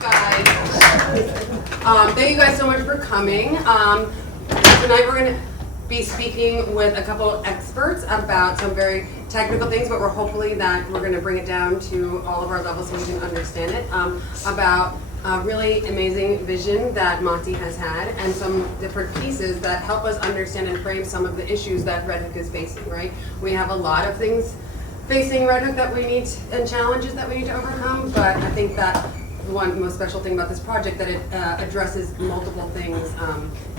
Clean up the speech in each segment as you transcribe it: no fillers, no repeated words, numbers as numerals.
Guys, thank you guys so much for coming. Tonight we're going to be speaking with a couple experts about some very technical things, but we're hopefully that we're going to bring it down to all of our levels so we can understand it, about a really amazing vision that Monty has had and some different pieces that help us understand and frame some of the issues that Red Hook is facing, right? We have a lot of things facing Red Hook that we need and challenges that we need to overcome, but I think that the one most special thing about this project that it addresses multiple things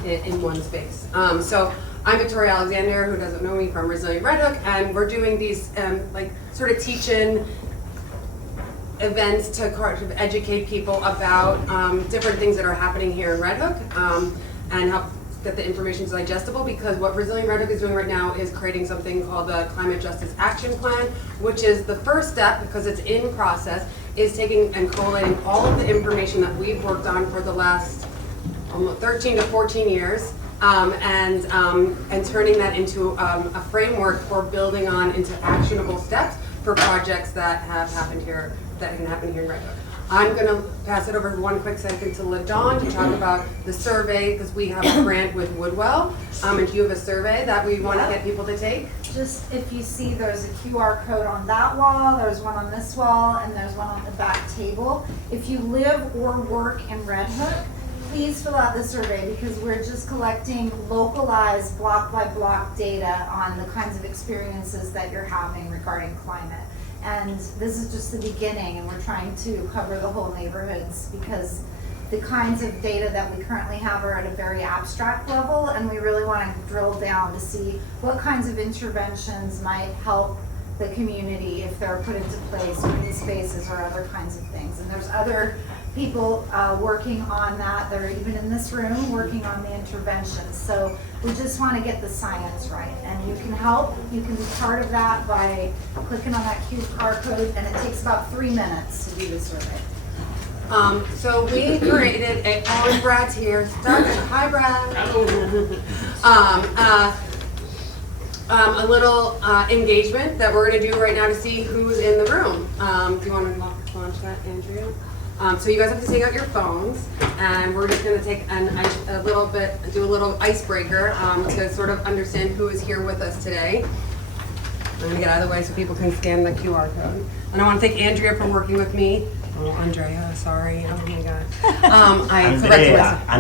in one space. So I'm Victoria Alexander, who doesn't know me, from Resilient Red Hook, and we're doing these like sort of teach-in events to educate people about different things that are happening here in Red Hook and help get the information digestible, because what Resilient Red Hook is doing right now is creating something called the Climate Justice Action Plan, which is the first step, because it's in process, is taking and collating all of the information that we've worked on for the last almost 13 to 14 years and turning that into a framework for building on into actionable steps for projects that have happened here, that can happen here in Red Hook. I'm going to pass it over for one quick second to LaDawn to talk about the survey, because we have a grant with Woodwell, and you have a survey that we want to get people to take. Just if you see, there's a QR code on that wall, there's one on this wall, and there's one on the back table. If you live or work in Red Hook, please fill out the survey, because we're just collecting localized block by block data on the kinds of experiences that you're having regarding climate. And this is just the beginning, and we're trying to cover the whole neighborhoods, because the kinds of data that we currently have are at a very abstract level, and we really want to drill down to see what kinds of interventions might help the community if they're put into place, green spaces or other kinds of things. And there's other people working on that. They're even in this room working on the interventions. So we just want to get the science right. And you can help. You can be part of that by clicking on that QR code, and it takes about 3 minutes to do the survey. So we created Brad's here. Hi, Brad. A little engagement that we're going to do right now to see who's in the room. Do you want to launch that, Andrea? So you guys have to take out your phones, and we're just going to take do a little icebreaker to sort of understand who is here with us today. I'm going to get out of the way so people can scan the QR code. And I want to thank Andrea for working with me. Oh, Andrea, sorry. Oh my God. I corrected myself. I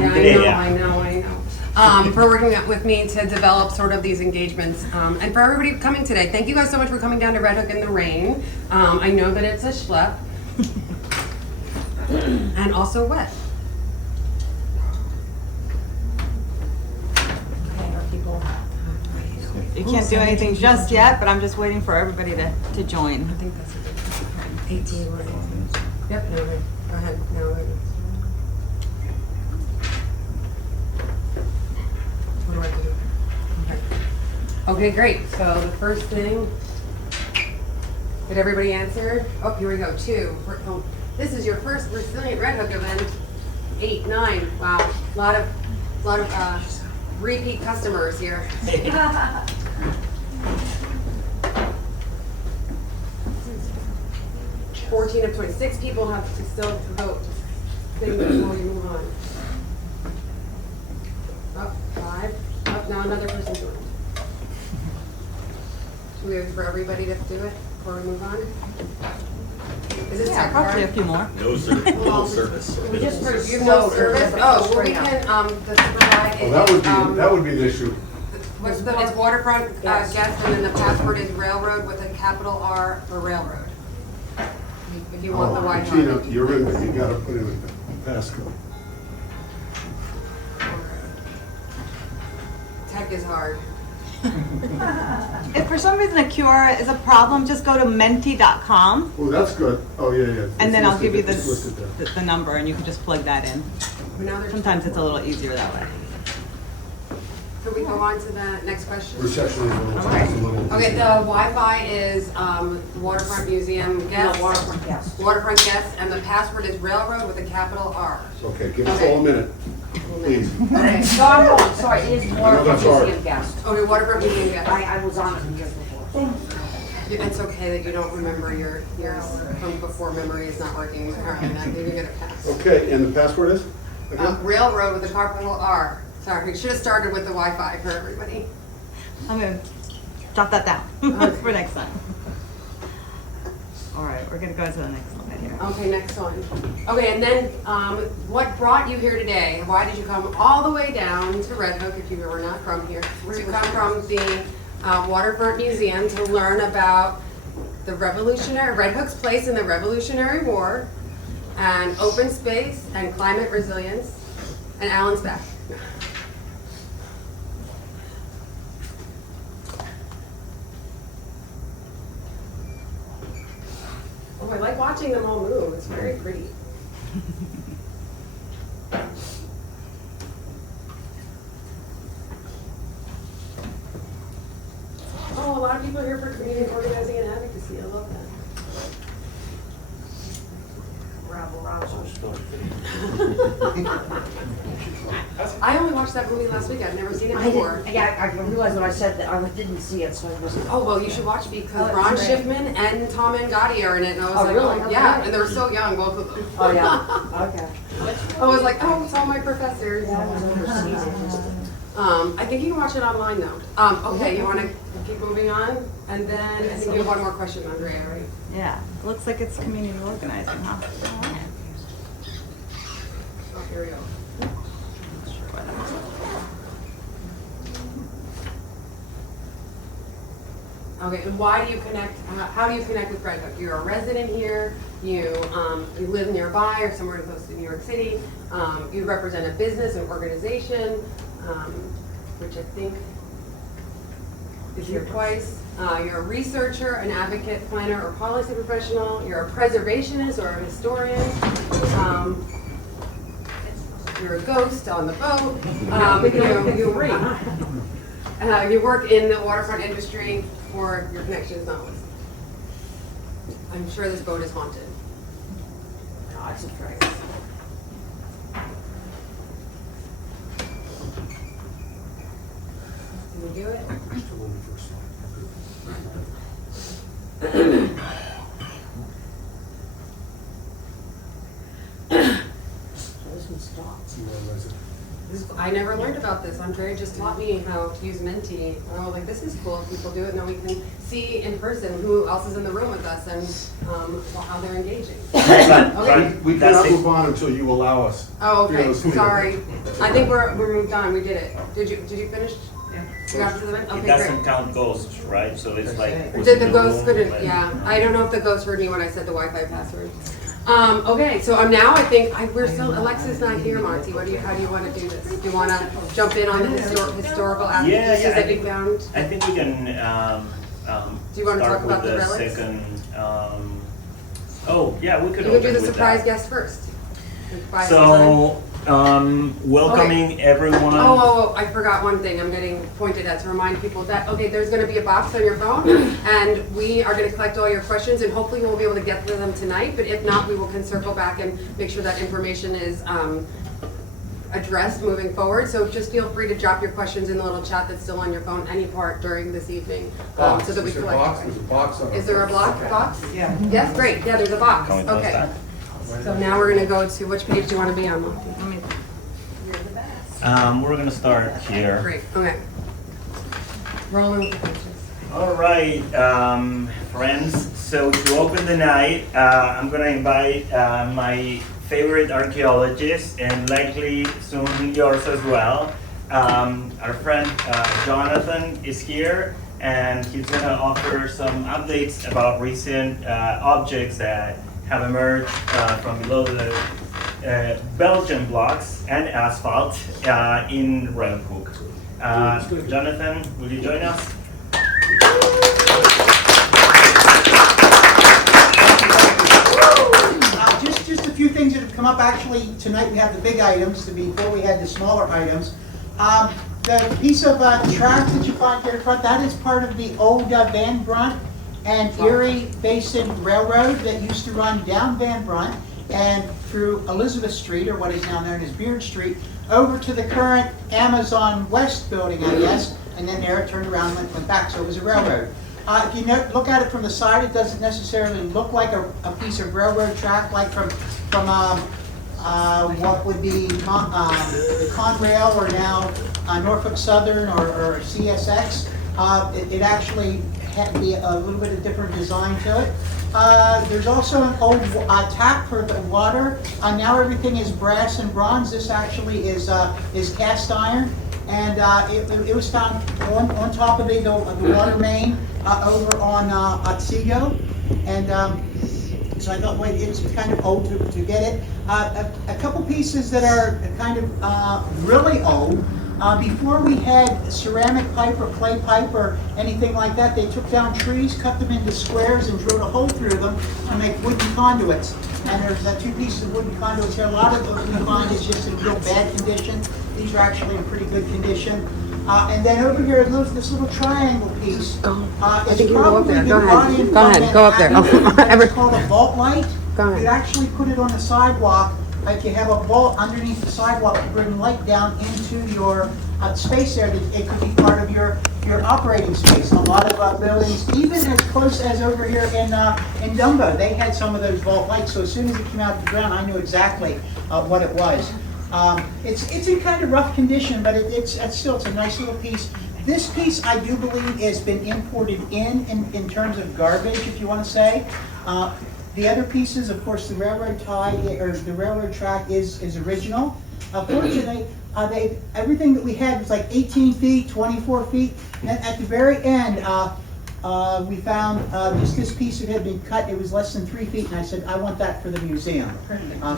know. For working with me to develop sort of these engagements. And for everybody coming today, thank you guys so much for coming down to Red Hook in the rain. I know that it's a schlep. And also wet. Okay, are people... You can't do anything just yet, but I'm just waiting for everybody to join. I think that's a good thing. 18 more. Yep, no, wait. Go ahead. No, wait. What do I have to do? Okay, great. So the first thing, did everybody answer? Oh, here we go. 2. Oh, this is your first Resilient Red Hook event. 8, 9. Wow, a lot of repeat customers here. 14 of 26 people have to still vote. Think before you move on. Up 5. Up now another person joined. Should we wait for everybody to do it before we move on? Is this tech Probably a hard? few more. No service. No service. We just you no service. Oh, well, we can provide. Well, that would be the issue. It's waterfront guest, and then the password is railroad with a capital R for railroad. If you want the Wi-Fi. Tina, you're in, but you gotta put in the passcode. Tech is hard. If for some reason a QR is a problem, just go to menti.com, Oh, that's good. Oh, yeah. and then I'll give you It's listed there. the number, and you can just plug that in. Now there's Sometimes it's a little easier that way. Could we go on to the next question? Reception is a little. Okay, the Wi-Fi is Waterfront Museum guest. Waterfront guest. Waterfront guest, and the password is railroad with a capital R. Okay, give us all a minute, please. Okay. No, I'm wrong, sorry, it is that's Waterfront hard. Museum guest. Okay, Waterfront Museum guest. I was on it years before. It's okay that you don't remember yours from before. Memory is not working currently. I think you're gonna pass. Okay, and the password is? Again? Railroad with a capital R. Sorry, we should have started with the Wi-Fi for everybody. I'm gonna jot that down Okay. for next time. All right, we're gonna go to the next one right here. Okay, next one. Okay, and then what brought you here today? Why did you come all the way down to Red Hook if you were not from here? To come from the Waterfront Museum to learn about the Red Hook's place in the Revolutionary War, and open space and climate resilience, and Alan's back. Oh, I like watching them all move. It's very pretty. Oh, a lot of people here for community organizing and advocacy. I love that. Rabble, rabble. I only watched that movie last week. I've never seen it I before. didn't, yeah, I realized when I said that I didn't see it, so I wasn't. Oh, well, you should watch it because Oh, Ron it's great. Schiffman and Tom Gotti are in it. And I was Oh, like, really? oh, yeah. And they were so young, both of them. Oh, yeah, okay. I was like, oh, it's all my professors. Yeah, I was overseas, it just, I think you can watch it online though. Okay, you want to keep moving on? And then I think you have one more question, Andrea, right? Yeah, looks like it's community organizing, huh? All right. Oh, here we go. Not sure what that is. Okay, and why do you connect, how do you connect with Red Hook? You're a resident here, you live nearby or somewhere close to New York City, you represent a business, an organization, which I think is here twice. You're a researcher, an advocate, planner, or policy professional. You're a preservationist or a historian. You're a ghost on the boat. You work in the waterfront industry, or your connection is not with. I'm sure this boat is haunted. no, it's a phrase. Can we do it? Still on the first So this one stops. slide. I never learned about this. Andrea just taught me how to use Menti. And I was like, this is cool if people do it, and then we can see in person who else is in the room with us and how they're engaging. Okay. We cannot move on until you allow us. Oh, okay, Fearless leader. sorry. I think we're moved on. We did it. Did you finish? Yeah. You got to the end? It Okay, doesn't great. count ghosts, right? So it's like. Did the ghost room, couldn't, like- yeah. I don't know if the ghost heard me when I said the Wi-Fi password. Okay, so now I think, we're still, Alexa's not here, Monty. How do you want to do this? Do you want to jump in on the historical aspects Yeah, that you found? I think we can, Do you wanna start talk about with the the relics? second, oh, yeah, we could You could open do the with surprise that. guest first. Like, buy some time. So, welcoming everyone. Oh, I forgot one thing I'm getting pointed at to remind people that, okay, there's gonna be a box on your phone, and we are gonna collect all your questions, and hopefully we'll be able to get to them tonight, but if not, we can circle back and make sure that information is addressed moving forward, so just feel free to drop your questions in the little chat that's still on your phone any part during this evening, so that we Is there a collect. box? There's a box on our Is there a phone. box? Yeah. Yes, great, yeah, there's a box, Can we close okay. that? So now we're gonna go to, which page do you wanna be on, Monty? Let me, We're gonna start here. Great, okay. Rolling with the pictures. All right, friends. So to open the night, I'm gonna invite my favorite archaeologist and likely soon yours as well. Our friend Jonathan is here, and he's gonna offer some updates about recent objects that have emerged from below the Belgian blocks and asphalt in Red Hook. Jonathan, will you join us? Just a few things that have come up. Actually, tonight we have the big items before we had the smaller items. The piece of track that you find here in front, that is part of the old Van Brunt and Erie Basin Railroad that used to run down Van Brunt and through Elizabeth Street, or what is now known as Beard Street, over to the current Amazon West building, I guess, and then there it turned around and went back, so it was a railroad. If you look at it from the side, it doesn't necessarily look like a piece of railroad track, like from what would be the Conrail or now Norfolk Southern or CSX. It actually had a little bit of different design to it. There's also an old tap for the water. Now everything is brass and bronze. This actually is cast iron, and it was found on top of the water main over on Otsego, and so I thought, wait, it's kind of old to get it. A couple pieces that are kind of really old. Before we had ceramic pipe or clay pipe or anything like that, they took down trees, cut them into squares, and drilled a hole through them to make wooden conduits. And there's 2 pieces of wooden conduits here. A lot of those we find is just in real bad condition. These are actually in pretty good condition. And then over here, this little triangle piece. I think you can go up there. Go ahead. Go ahead. Go up there. It's called a vault light. Go ahead. You actually put it on the sidewalk. Like you have a vault underneath the sidewalk to bring light down into your space there. It could be part of your operating space. A lot of buildings, even as close as over here in Dumbo, they had some of those vault lights. So as soon as it came out of the ground, I knew exactly what it was. It's in kind of rough condition, but it's still a nice little piece. This piece, I do believe, has been imported in terms of garbage, if you want to say. The other pieces, of course, the railroad tie or the railroad track is original. Fortunately, everything that we had was like 18 feet, 24 feet. And at the very end, we found just this piece that had been cut. It was less than 3 feet, and I said, I want that for the museum.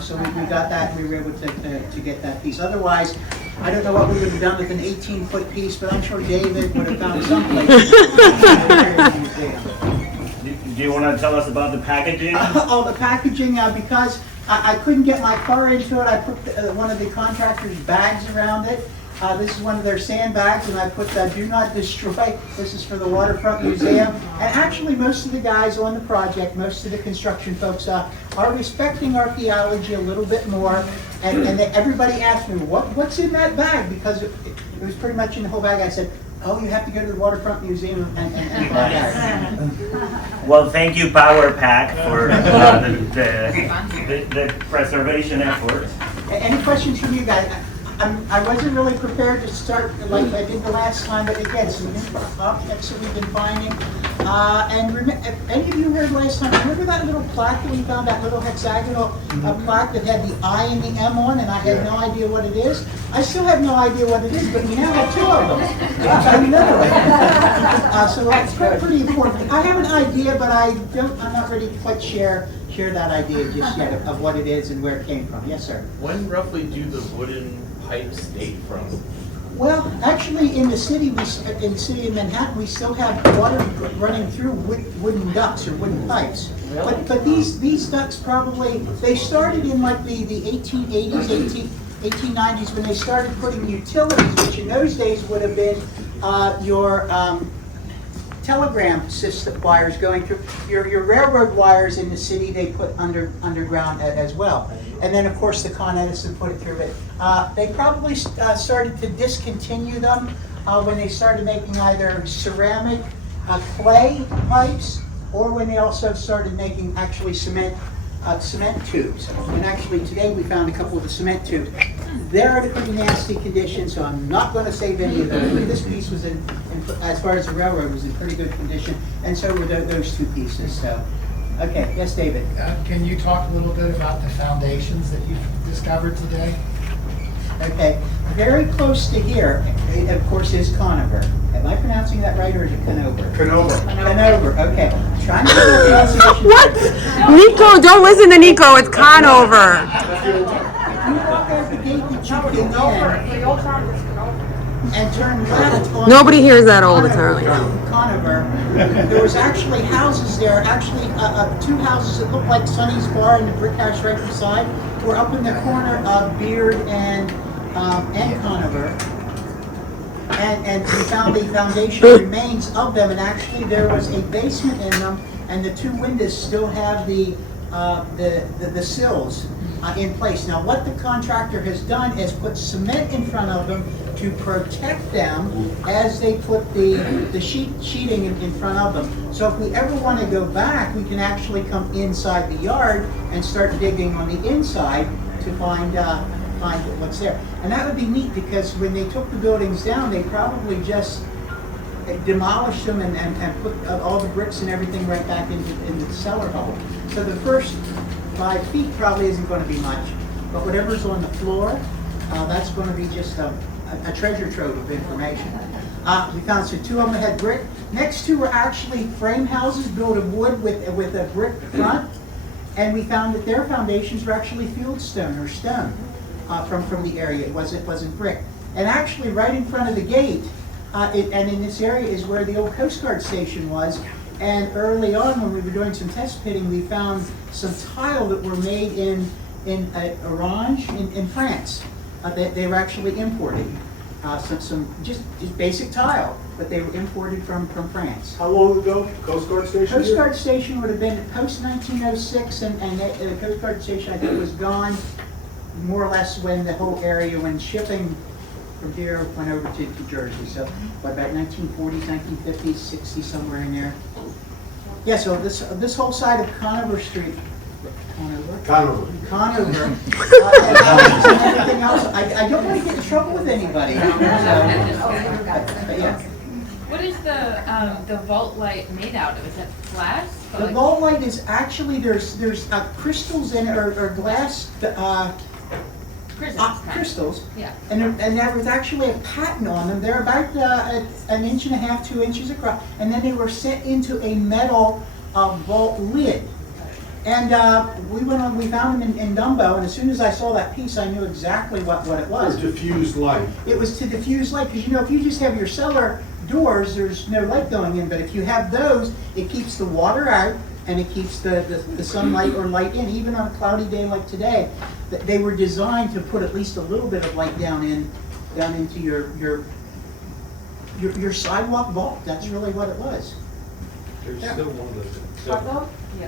So we got that, and we were able to get that piece. Otherwise, I don't know what we would have done with an 18-foot piece, but I'm sure David would have found someplace to museum. Do you want to tell us about the packaging? The packaging, because I couldn't get my car into it, I put one of the contractor's bags around it. This is one of their sandbags, and I put do not destroy. This is for the Waterfront Museum. And actually, most of the guys on the project, most of the construction folks are respecting archaeology a little bit more. And everybody asked me, what's in that bag? Because it was pretty much in the whole bag. I said, oh, you have to go to the Waterfront Museum and find out. Well, thank you, Power Pack, for the preservation efforts. Any questions from you guys? I wasn't really prepared to start like I did the last time, but again, some objects that we've been finding. And any of you heard last time, remember that little plaque that we found, that little hexagonal plaque that had the I and the M on, and I had no idea what it is? I still have no idea what it is, but we now have 2 of them. I remember it. So that's pretty important. I have an idea, but I'm not ready to quite share that idea just yet of what it is and where it came from. Yes, sir. When roughly do the wooden pipes date from? Well, actually, in the city of Manhattan, we still have water running through wooden ducts or wooden pipes. Really? But these ducts probably, they started in like the 1880s, 1890s when they started putting utilities, which in those days would have been your telegram system wires going through. Your railroad wires in the city, they put underground as well. And then, of course, the Con Edison put it through it. They probably started to discontinue them when they started making either ceramic clay pipes, or when they also started making actually cement tubes. And actually today we found a couple of the cement tubes. They're in a pretty nasty condition, so I'm not going to save any of those. But this piece was as far as the railroad, was in pretty good condition, and so were those 2 pieces. So, okay, yes, David. Can you talk a little bit about the foundations that you've discovered today? Okay, very close to here, of course, is Conover. Am I pronouncing that right, or is it Conover? Canova. Conover, okay. Trying to get the pronunciation. What? Nico, don't listen to Nico. It's Conover. You walk out the gate that you came in and turn left on Nobody hears that old, apparently. Conover. There was actually houses there, actually 2 houses that looked like Sonny's Bar and the brick house right beside were up in the corner of Beard and Conover. And we found the foundation remains of them, and actually there was a basement in them, and the 2 windows still have the sills in place. Now, what the contractor has done is put cement in front of them to protect them as they put the sheeting in front of them. So if we ever want to go back, we can actually come inside the yard and start digging on the inside to find what's there. And that would be neat, because when they took the buildings down, they probably just demolished them and put all the bricks and everything right back into the cellar hole. So the first 5 feet probably isn't going to be much, but whatever's on the floor, that's going to be just a treasure trove of information. We found so 2 of them had brick. Next 2 were actually frame houses built of wood with a brick front, and we found that their foundations were actually fieldstone or stone from the area. It wasn't brick. And actually, right in front of the gate, and in this area is where the old Coast Guard station was. And early on, when we were doing some test pitting, we found some tile that were made in Orange in France. They were actually imported. Some just basic tile, but they were imported from France. How long ago? Coast Guard station? Coast here? Guard station would have been post 1906, and the Coast Guard station I think was gone more or less when the whole area, when shipping from here went over to Jersey. So what, about 1940s, 1950s, 60s, somewhere in there. Yeah. So this whole side of Conover Street. Conover. And everything else. I don't want to get in trouble with anybody. But yeah. What is the vault light made out of? Is it glass? The vault light is actually there's crystals in it, or glass crystals. Yeah. And there was actually a patent on them. They're about 1.5 inches, 2 inches across, and then they were set into a metal vault lid. And we found them in Dumbo, and as soon as I saw that piece, I knew exactly what it was. Or diffused light. It was to diffuse light, because if you just have your cellar doors, there's no light going in. But if you have those, it keeps the water out, and it keeps the sunlight or light in, even on a cloudy day like today. They were designed to put at least a little bit of light down into your sidewalk vault. That's really what it was. There's Yeah. still one of those.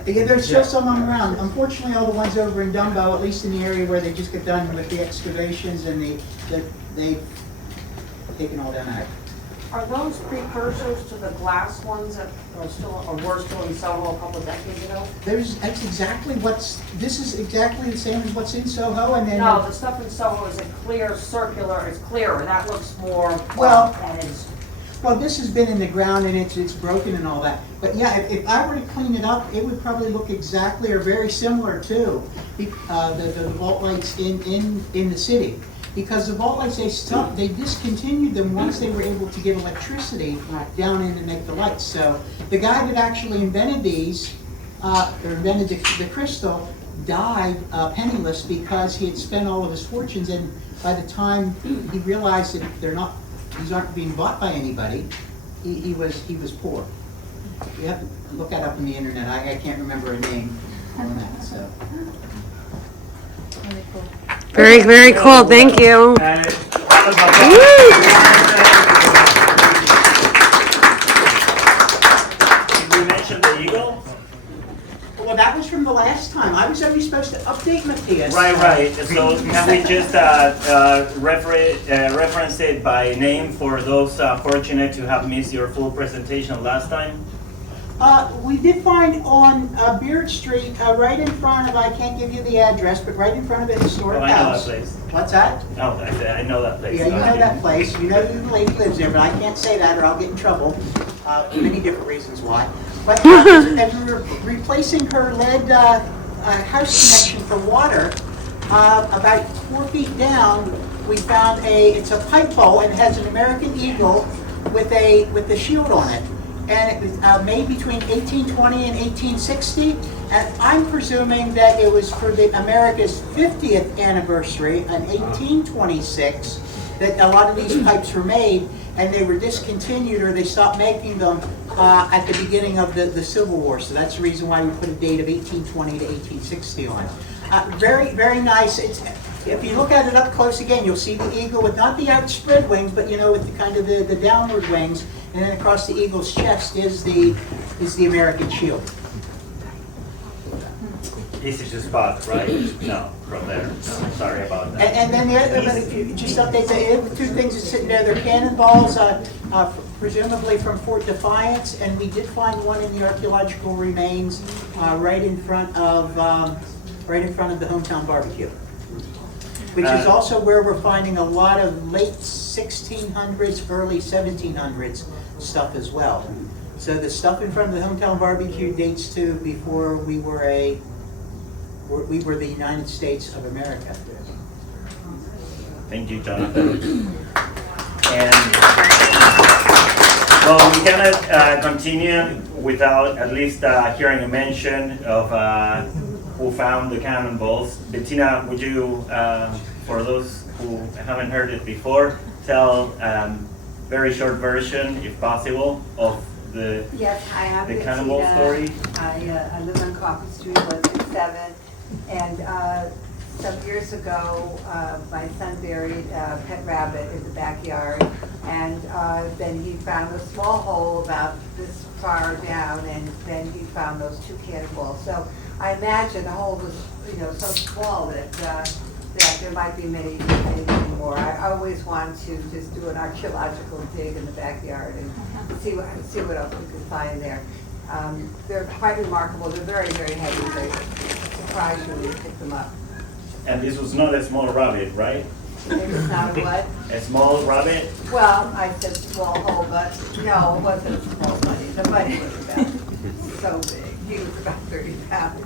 Yeah, there's still some on the ground. Unfortunately, all the ones over in Dumbo, at least in the area where they just got done with the excavations and they've taken all them out. Are those precursors to the glass ones that are still, or were still in Soho a couple of decades ago? This is exactly the same as what's in Soho, and then. No, the stuff in Soho is a clear circular, it's clearer, that looks more. Well- that is. Well, this has been in the ground and it's broken and all that. But yeah, if I were to clean it up, it would probably look exactly or very similar to the vault lights in the city. Because the vault lights, they discontinued them once they were able to get electricity down in to make the lights. So the guy that actually invented these, or invented the crystal, died penniless because he had spent all of his fortunes, and by the time he realized that these aren't being bought by anybody, he was poor. You have to look that up on the internet. I can't remember a name on that. So. Really cool. Very, very cool. Thank you. You mentioned the eagle? Well, that was from the last time. I was only supposed to update Matthias. Right. So can we just reference it by name for those fortunate to have missed your full presentation last time? We did find on Beard Street, right in front of, I can't give you the address, but right in front of a historic Oh, I know that house. place. What's that? Oh, I said, I know that place. Yeah, you know that place. You know who the lady lives there, but I can't say that or I'll get in trouble. Many different reasons why. But as we were replacing her lead house connection for water, about 4 feet down, we found it's a pipe bowl, and it has an American eagle with a shield on it. And it was made between 1820 and 1860. And I'm presuming that it was for America's 50th anniversary in 1826 that a lot of these pipes were made, and they were discontinued or they stopped making them at the beginning of the Civil War. So that's the reason why we put a date of 1820 to 1860 on it. Very, very nice. If you look at it up close again, you'll see the eagle with not the outspread wings, but with the kind of the downward wings, and then across the eagle's chest is the American shield. easy to spot, right? No, from there. No, sorry about that. And then the other, but if you just update the two things that's sitting there, they're cannonballs, presumably from Fort Defiance, and we did find one in the archaeological remains right in front of the hometown barbecue, which is also where we're finding a lot of late 1600s, early 1700s stuff as well. So the stuff in front of the hometown barbecue dates to before we were the United States of America. Thank you, Jonathan. And well, we cannot continue without at least hearing a mention of who found the cannonballs. Bettina, would you, for those who haven't heard it before, tell very short version, if possible, of the Yes, I am the cannonball story? I live on Coffee Street, 167, and some years ago, my son buried a pet rabbit in the backyard, and then he found a small hole about this far down, and then he found those two cannonballs. So I imagine the hole was, so small that there might be many more. I always want to just do an archaeological dig in the backyard and see what else we can find there. They're quite remarkable. They're very, very heavy. They're surprised when you pick them up. And this was not a small rabbit, right? It's not a what? A small rabbit? Well, I said small hole, but no, it wasn't a small bunny. The bunny was about so big. He was about 30 pounds.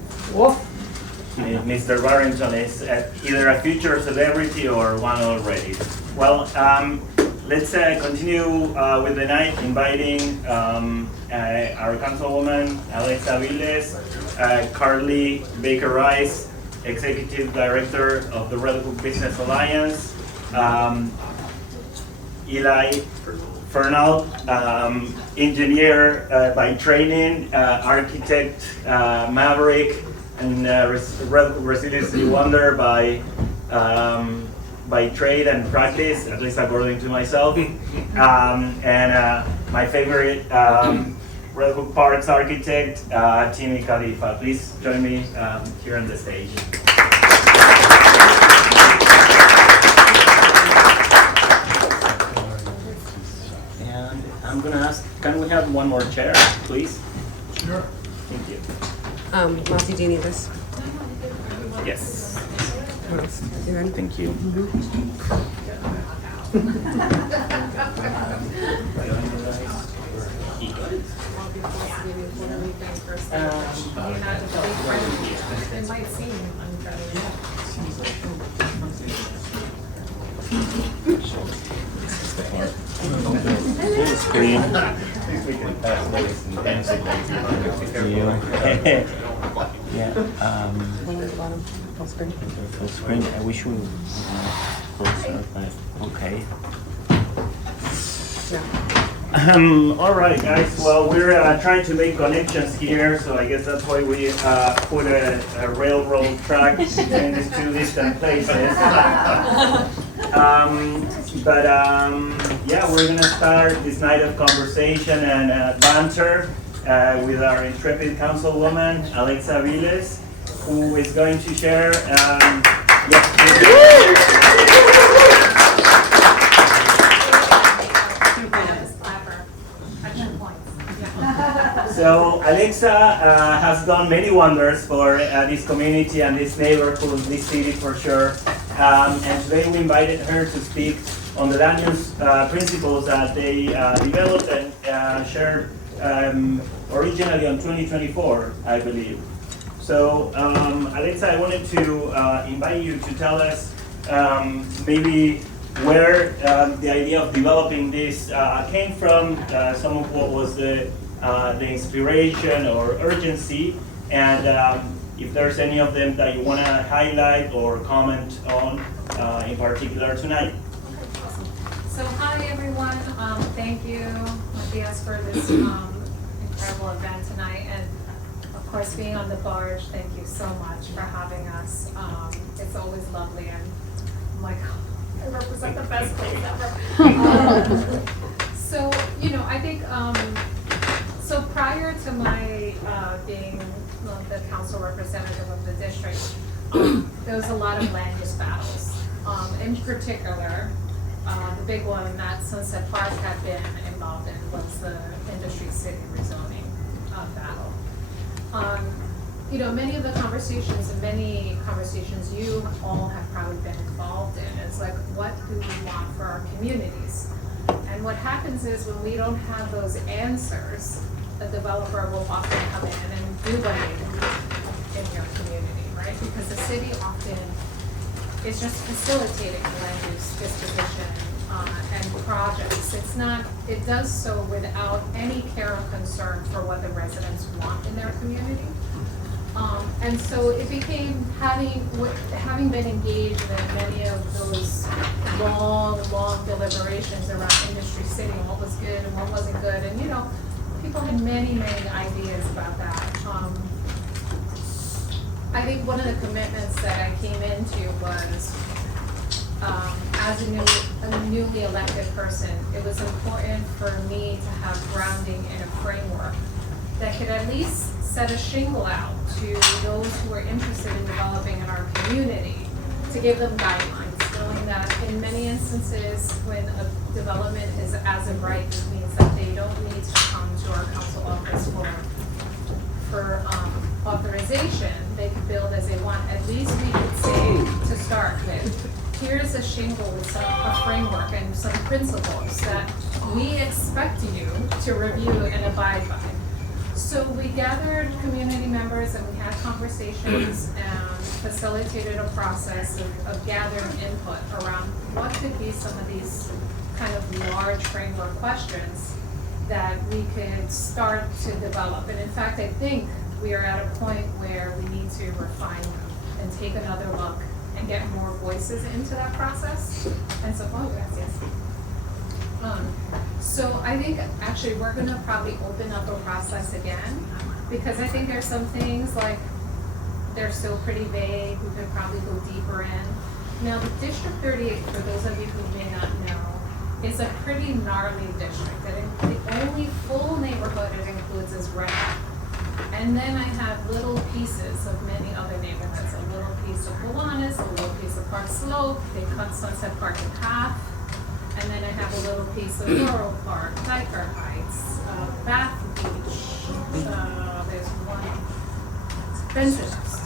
Mr. Barrington is either a future celebrity or one already. Well, let's continue with the night, inviting our councilwoman, Alexa Viles, Carly Baker-Rice, Executive Director of the Red Hook Business Alliance, Eli Fernald, engineer by training, architect, maverick, and residency wonder by trade and practice, at least according to myself. And my favorite Red Hook Parks architect, Timmy Khalifa. Please join me here on the stage. And I'm gonna ask, can we have one more chair, please? Sure. Thank you. Marcy, do you need this? Yes. You ready? Thank you. It might seem unfriendly. Screen. Yeah. One on the bottom, full screen. Full screen. I wish we closer, but okay. All right, guys. Well, we're trying to make connections here, so I guess that's why we put a railroad track between these two distant places. Yeah, we're gonna start this night of conversation and banter with our intrepid councilwoman, Alexa Viles, who is going to share. So Alexa has done many wonders for this community and this neighborhood, this city for sure. And today we invited her to speak on the land use principles that they developed and shared originally on 2024, I believe. So Alexa, I wanted to invite you to tell us maybe where the idea of developing this came from, some of what was the inspiration or urgency, and if there's any of them that you want to highlight or comment on in particular tonight. So hi everyone, thank you Matthias for this incredible event tonight, and of course being on the barge, thank you so much for having us. It's always lovely, and I'm like, I represent the best place ever. So, I think, so prior to my being the council representative of the district, district, there was a lot of land use battles. In particular, the big one that Sunset Park had been involved in was the industry city rezoning battle. You know, many of the conversations and many conversations you all have probably been involved in, it's like, what do we want for our communities? And what happens is when we don't have those answers, a developer will often come in and do what they do in your community, right? Because the city often is just facilitating land use disposition and projects. It's not, it does so without any care or concern for what the residents want in their community. And so it became, having been engaged in many of those long deliberations around industry city and what was good and what wasn't good, and you know, people had many ideas about that. I think one of the commitments that I came into was, as a newly elected person, it was important for me to have grounding in a framework that could at least set a shingle out to those who are interested in developing in our community, to give them guidelines, knowing that in many instances when a development is as of right, it means that they don't need to come to our council office for authorization. They can build as they want. At least we could say, to start with, here's a shingle with a framework and some principles that we expect you to review and abide by. So we gathered community members and we had conversations and facilitated a process of gathering input around what could be some of these kind of large framework questions that we could start to develop. And in fact, I think we are at a point where we need to refine them and take another look and get more voices into that process. And so, yes. So I think actually we're gonna probably open up a process again, because I think there's some things like they're still pretty vague, we could probably go deeper in. Now the District 38, for those of you who may not know, is a pretty gnarly district. The only full neighborhood it includes is Red. And then I have little pieces of many other neighborhoods, a little piece of Gowanus, a little piece of Park Slope, they cut Sunset Park in half. And then I have a little piece of Laurel Park, Dyker Heights, Bath Beach, there's one, Bensonhurst.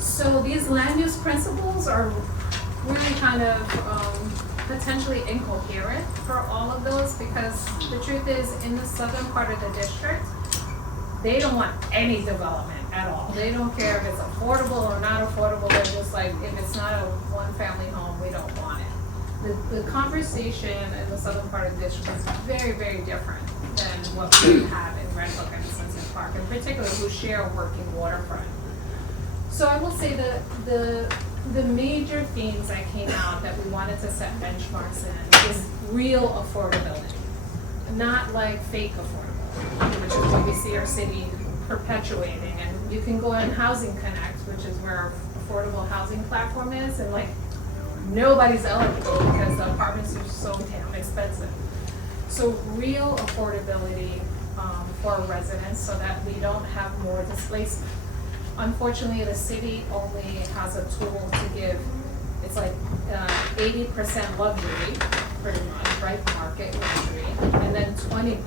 So these land use principles are really kind of potentially incoherent for all of those, because the truth is, in the southern part of the district, they don't want any development at all. They don't care if it's affordable or not affordable. They're just like, if it's not a one-family home, we don't want it. The conversation in the southern part of the district is very, very different than what we have in Red Hook and Sunset Park, in particular, who share a working waterfront. So I will say that the major themes that came out that we wanted to set benchmarks in is real affordability, not like fake affordability, which is what we see our city perpetuating. And you can go on Housing Connect, which is where our affordable housing platform is, and like, nobody's eligible because the apartments are so damn expensive. So real affordability for our residents so that we don't have more displacement. Unfortunately, the city only has a tool to give, it's like 80% luxury, pretty much, right? Market luxury, and then 20%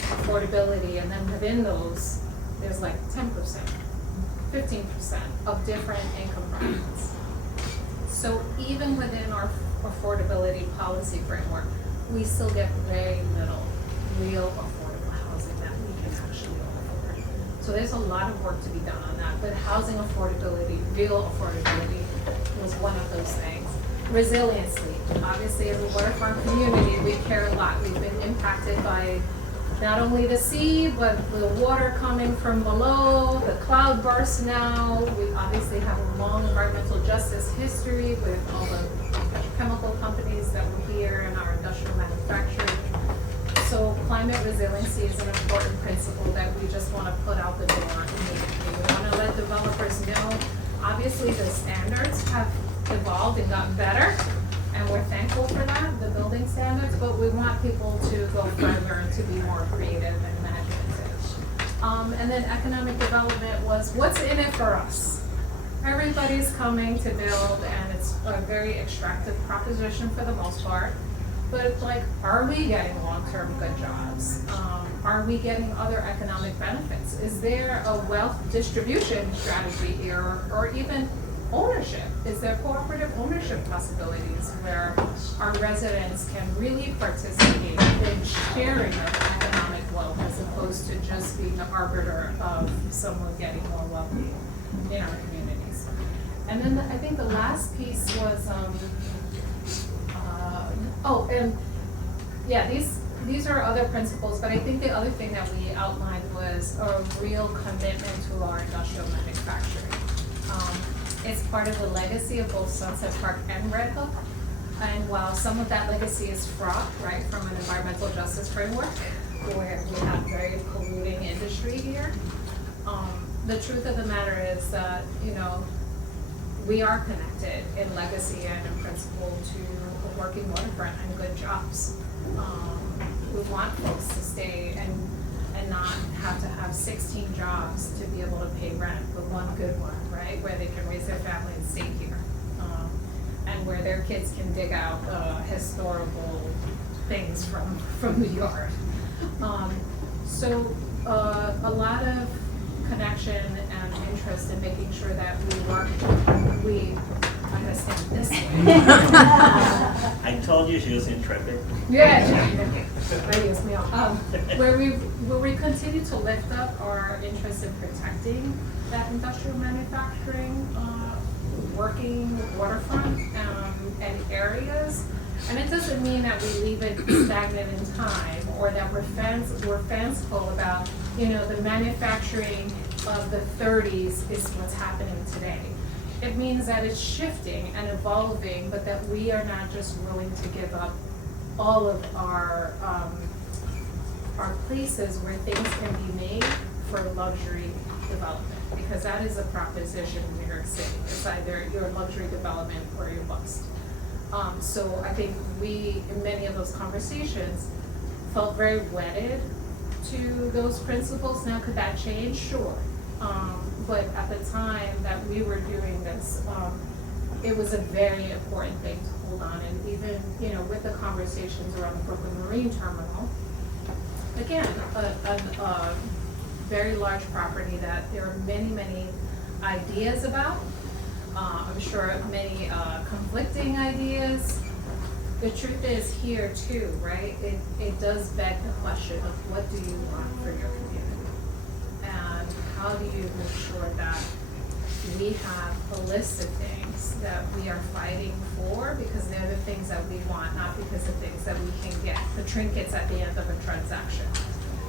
affordability, and then within those, there's like 10%, 15% of different income brackets. So even within our affordability policy framework, we still get very little real affordable housing that we can actually afford. So there's a lot of work to be done on that, but housing affordability, real affordability was one of those things. Resiliency, obviously as a waterfront community, we care a lot. We've been impacted by not only the sea, but the water coming from below, the cloud bursts now. We obviously have a long environmental justice history with all the petrochemical companies that were here in our industrial manufacturing. So climate resiliency is an important principle that we just want to put out the door immediately. We want to let developers know, obviously the standards have evolved and gotten better, and we're thankful for that, the building standards, but we want people to go further and to be more creative and imaginative. And then economic development was, what's in it for us? Everybody's coming to build, and it's a very extractive proposition for the most part. But like, are we getting long-term good jobs? Are we getting other economic benefits? Is there a wealth distribution strategy here, or even ownership? Is there cooperative ownership possibilities where our residents can really participate in sharing of economic wealth as opposed to just being the arbiter of someone getting more wealthy in our communities? And then I think the last piece was, these are other principles, but I think the other thing that we outlined was a real commitment to our industrial manufacturing. It's part of the legacy of both Sunset Park and Red Hook. And while some of that legacy is fraught, right, from an environmental justice framework, where we have very polluting industry here, the truth of the matter is that, we are connected in legacy and in principle to a working waterfront and good jobs. We want folks to stay and not have to have 16 jobs to be able to pay rent, but one good one, right, where they can raise their family and stay here, and where their kids can dig out historical things from the yard. So a lot of connection and interest in making sure that I'm gonna stand this way. I told you she was intrepid. Yeah. Radius me out. Where we continue to lift up our interest in protecting that industrial manufacturing, working waterfront, and areas. And it doesn't mean that we leave it stagnant in time, or that we're fanciful about, the manufacturing of the 30s is what's happening today. It means that it's shifting and evolving, but that we are not just willing to give up all of our places where things can be made for luxury development, because that is a proposition in New York City. It's either you're luxury development or you're bust. So I think we, in many of those conversations, felt very wedded to those principles. Now, could that change? Sure. But at the time that we were doing this, it was a very important thing to hold on. And even, with the conversations around the Brooklyn Marine Terminal, again, a very large property that there are many, many ideas about. I'm sure many conflicting ideas. The truth is here too, right? It does beg the question of what do you want for your community? And how do you make sure that we have a list of things that we are fighting for because they're the things that we want, not because of things that we can get, the trinkets at the end of a transaction.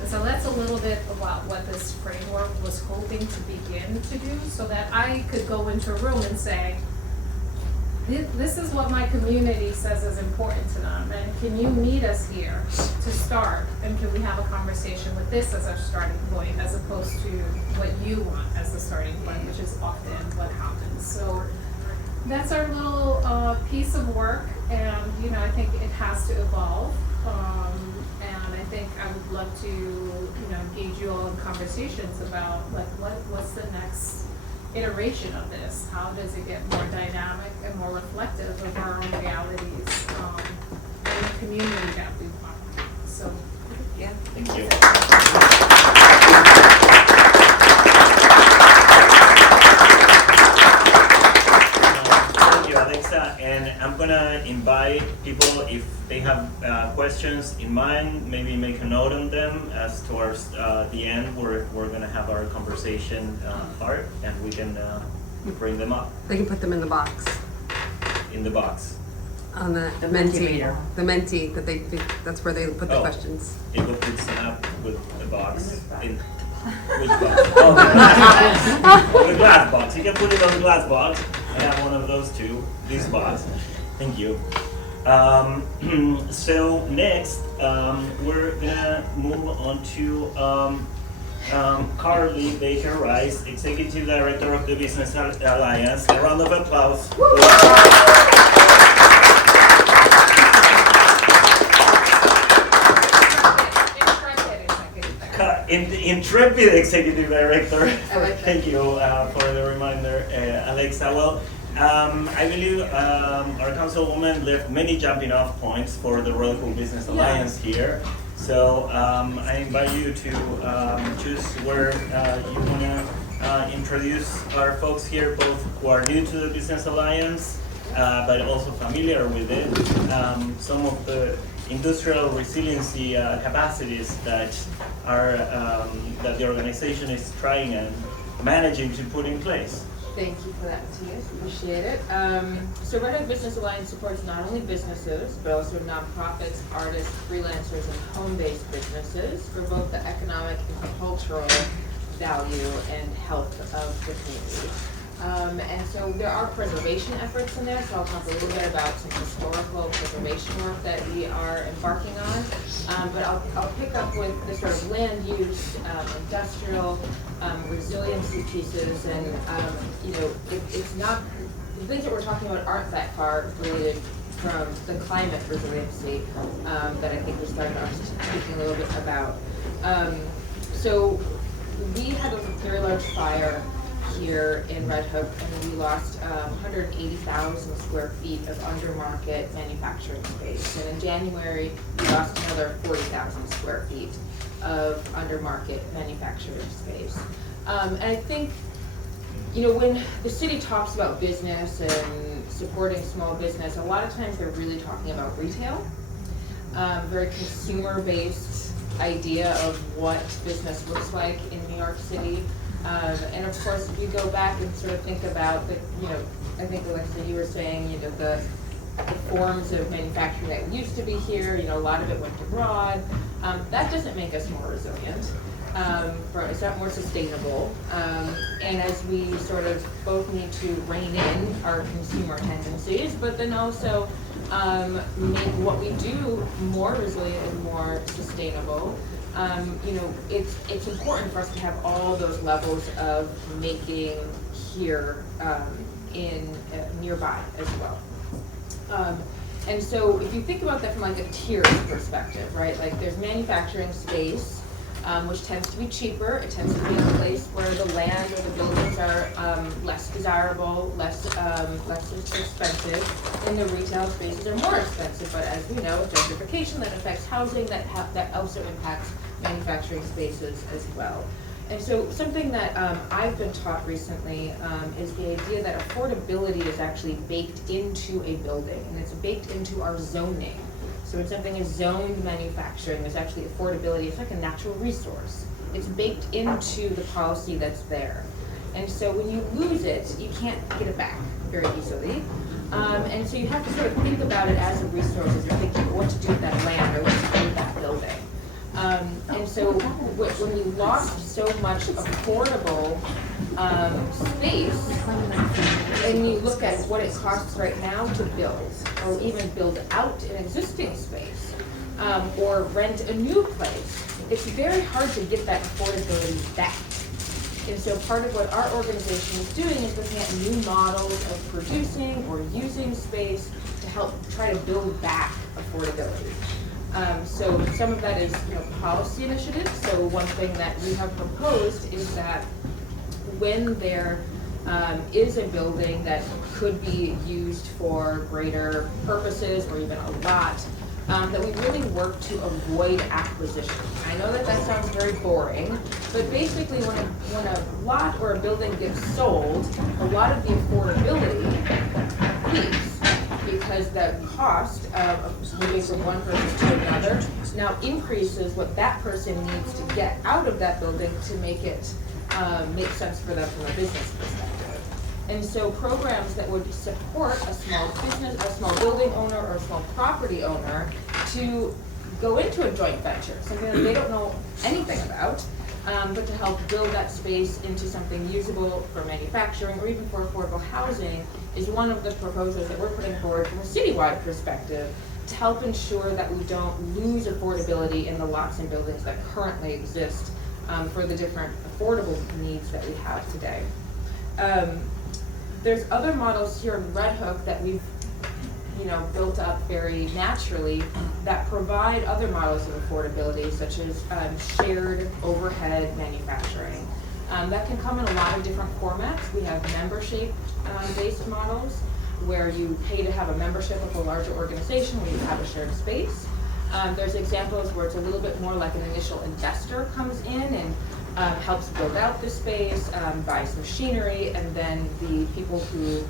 And so that's a little bit about what this framework was hoping to begin to do, so that I could go into a room and say, this is what my community says is important to them, and can you meet us here to start, and can we have a conversation with this as our starting point, as opposed to what you want as the starting point, which is often what happens. So that's our little piece of work, and I think it has to evolve. And I think I would love to engage you all in conversations about what's the next iteration of this? How does it get more dynamic and more reflective of our own realities and the community that we want? So, yeah. Thank you. Thank you, Alexa. And I'm gonna invite people, if they have questions in mind, maybe make a note on them as towards the end we're gonna have our conversation part, and we can bring them up They can put them in the box, in the box. on the Menti. The Menti, that's where they put the Oh. questions. It will put up with the box. In which box? Oh, the glass box. You can put it on the glass box. I have one of those too. This box. Thank you. So next, we're gonna move on to Carly Baker Rice, Executive Director of the Business Alliance. A round of applause. Intrepid Executive Director. I like that. Thank you for the reminder, Alexa. Well, I believe our councilwoman left many jumping off points for the Royal Business Alliance here. So I invite you to choose where you want to introduce our folks here, both who are new to the Business Alliance, but also familiar with it. Some of the industrial resiliency capacities that are that the organization is trying and managing to put in place. Thank you for that, Matthias. Appreciate it. So Red Hook Business Alliance supports not only businesses, but also nonprofits, artists, freelancers, and home-based businesses for both the economic and cultural value and health of the community. And so there are preservation efforts in there, so I'll talk a little bit about some historical preservation work that we are embarking on. But I'll pick up with the sort of land use, industrial, resiliency pieces, and it's not, the things that we're talking about aren't that far related from the climate resiliency that I think we're starting off speaking a little bit about. So we had a very large fire here in Red Hook, and we lost 180,000 square feet of undermarket manufacturing space. And in January, we lost another 40,000 square feet of undermarket manufacturing space. And I think, when the city talks about business and supporting small business, a lot of times they're really talking about retail, very consumer-based idea of what business looks like in New York City. And of course, if you go back and sort of think about the, I think Alexa, you were saying, the forms of manufacturing that used to be here, a lot of it went abroad. That doesn't make us more resilient. It's not more sustainable. And as we sort of both need to rein in our consumer tendencies, but then also make what we do more resilient and more sustainable. It's important for us to have all those levels of making here in nearby as well. And so if you think about that from like a tiered perspective, right? Like there's manufacturing space, which tends to be cheaper. It tends to be a place where the land or the buildings are less desirable, less expensive, and the retail spaces are more expensive. But as we know, gentrification that affects housing, that also impacts manufacturing spaces as well. And so something that I've been taught recently is the idea that affordability is actually baked into a building, and it's baked into our zoning. So when something is zoned manufacturing, there's actually affordability. It's like a natural resource. It's baked into the policy that's there. And so when you lose it, you can't get it back very easily. And so you have to sort of think about it as a resource as you're thinking what to do with that land or what to do with that building. And so when we lost so much affordable space, and you look at what it costs right now to build, or even build out an existing space, or rent a new place, it's very hard to get that affordability back. And so part of what our organization is doing is looking at new models of producing or using space to help try to build back affordability. So some of that is policy initiatives. So one thing that we have proposed is that when there is a building that could be used for greater purposes or even a lot, that we really work to avoid acquisition. I know that sounds very boring, but basically when a lot or a building gets sold, a lot of the affordability leaves, because the cost of moving from one person to another now increases what that person needs to get out of that building to make it make sense for them from a business perspective. And so programs that would support a small business, a small building owner or a small property owner to go into a joint venture, something that they don't know anything about, but to help build that space into something usable for manufacturing or even for affordable housing is one of the proposals that we're putting forward from a citywide perspective to help ensure that we don't lose affordability in the lots and buildings that currently exist for the different affordable needs that we have today. There's other models here in Red Hook that we've built up very naturally that provide other models of affordability, such as shared overhead manufacturing. That can come in a lot of different formats. We have membership-based models, where you pay to have a membership with a larger organization where you have a shared space. There's examples where it's a little bit more like an initial investor comes in and helps build out the space, buys machinery, and then the people who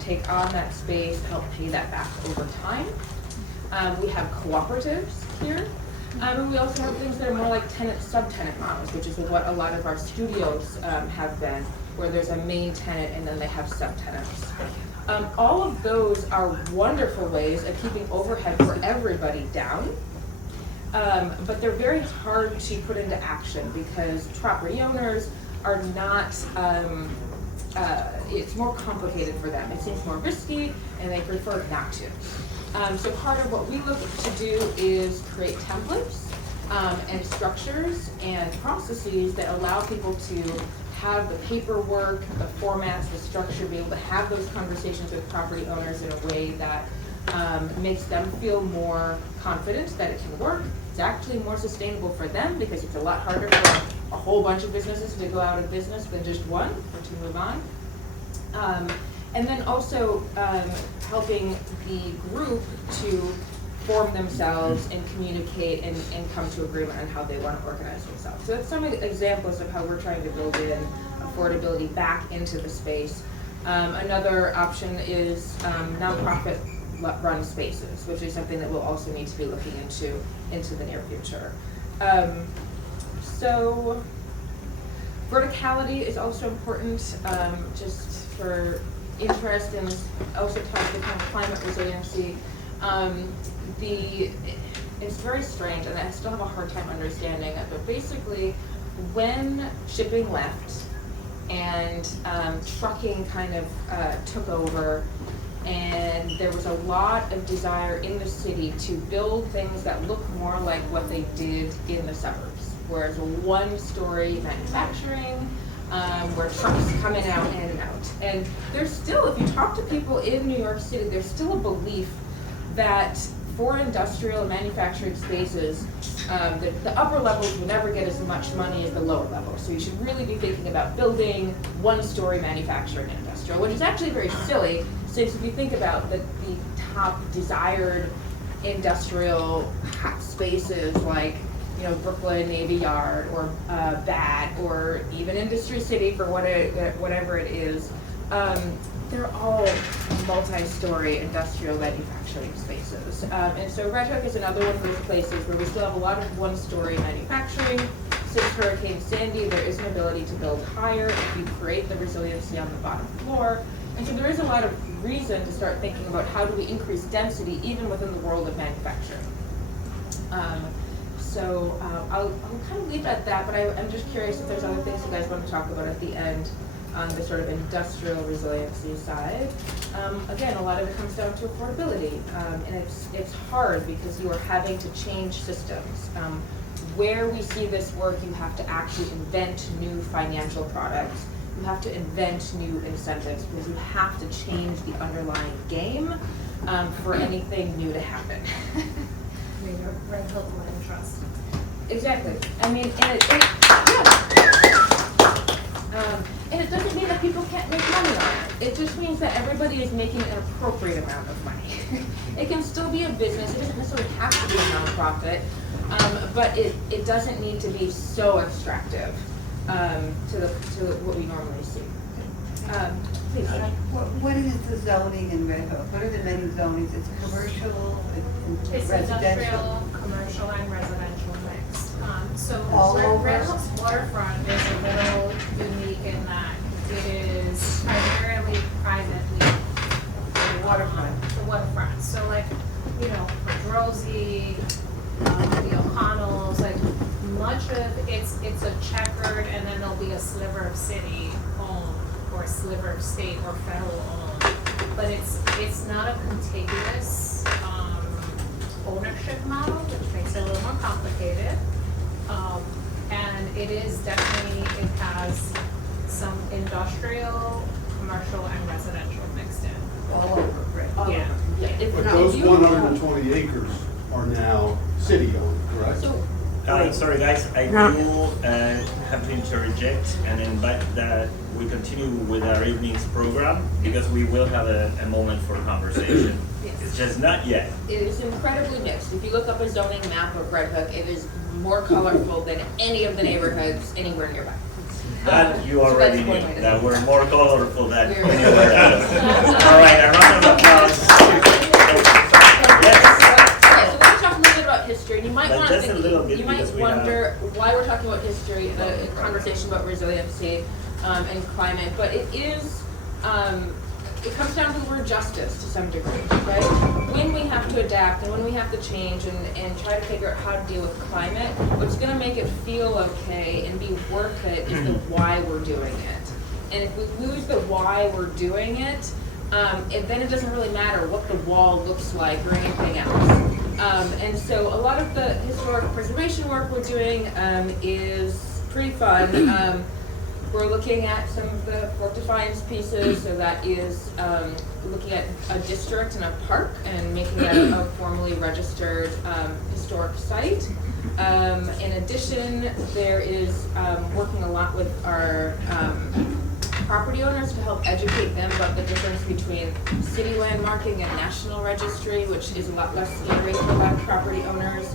take on that space help pay that back over time. We have cooperatives here. And we also have things that are more like subtenant models, which is what a lot of our studios have been, where there's a main tenant and then they have subtenants. All of those are wonderful ways of keeping overhead for everybody down, but they're very hard to put into action because property owners are not, it's more complicated for them. It seems more risky and they prefer not to. So part of what we look to do is create templates and structures and processes that allow people to have the paperwork, the formats, the structure, be able to have those conversations with property owners in a way that makes them feel more confident that it can work. It's actually more sustainable for them because it's a lot harder for a whole bunch of businesses to go out of business than just one or to move on. And then also helping the group to form themselves and communicate and come to agreement on how they want to organize themselves. So that's some examples of how we're trying to build in affordability back into the space. Another option is nonprofit run spaces, which is something that we'll also need to be looking into the near future. So verticality is also important, just for interest, and also ties to kind of climate resiliency. It's very strange, and I still have a hard time understanding it, but basically when shipping left and trucking kind of took over, and there was a lot of desire in the city to build things that look more like what they did in the suburbs, whereas a one-story manufacturing, where trucks come in out and out. And there's still, if you talk to people in New York City, there's still a belief that for industrial and manufacturing spaces, the upper levels will never get as much money as the lower levels. So you should really be thinking about building one-story manufacturing and industrial, which is actually very silly, since if you think about the top desired industrial spaces like Brooklyn Navy Yard or BAT or even Industry City for whatever it is, they're all multi-story industrial manufacturing spaces. And so Red Hook is another one of those places where we still have a lot of one-story manufacturing. Since Hurricane Sandy, there is an ability to build higher if you create the resiliency on the bottom floor. And so there is a lot of reason to start thinking about how do we increase density even within the world of manufacturing. So I'll kind of leave it at that, but I'm just curious if there's other things you guys want to talk about at the end on the sort of industrial resiliency side. Again, a lot of it comes down to affordability, and it's hard because you are having to change systems. Where we see this work, you have to actually invent new financial products. You have to invent new incentives because you have to change the underlying game for anything new to happen. Red Hook Land Trust. Exactly. I mean, and it doesn't mean that people can't make money on it. It just means that everybody is making an appropriate amount of money. It can still be a business. It doesn't necessarily have to be a nonprofit, but it doesn't need to be so extractive to what we normally see. Please. What is the zoning in Red Hook? What are the many zonings? It's commercial, It's residential. industrial, commercial, and residential mixed. So All over? Red Hook's waterfront is a little unique in that it is primarily privately waterfront. The waterfront. So Pedrosi, the O'Connells, much of it's a checkered, and then there'll be a sliver of city owned or a sliver of state or federal owned. But it's not a contiguous ownership model, which makes it a little more complicated. And it has some industrial, commercial, and residential mixed in. All over Red Yeah. Yeah, if But not, those if you- 120 acres are now city-owned, correct? So, Sorry guys, I do have to interject and invite that we continue with our evening's program because we will have a moment for conversation. Yes. It's just not yet. it is incredibly mixed. If you look up a zoning map of Red Hook, it is more colorful than any of the neighborhoods anywhere nearby. That you So already that's one knew, way to that say it. we're more colorful than We're- anywhere else. All right, a round of applause. Yes. Okay, so let's talk a little bit about history. And you might But want just a little bit you might because we wonder why we're talking about history in a conversation about resiliency and climate. But it is, it comes down to the word justice to some degree, right? When we have to adapt and when we have to change and try to figure out how to deal with climate, what's going to make it feel okay and be worth it is the why we're doing it. And if we lose the why we're doing it, then it doesn't really matter what the wall looks like or anything else. And so a lot of the historic preservation work we're doing is pretty fun. We're looking at some of the Fort Defiance pieces, so that is looking at a district and a park and making that a formally registered historic site. In addition, there is working a lot with our property owners to help educate them about the difference between city landmarking and national registry, which is a lot less scary for Black property owners.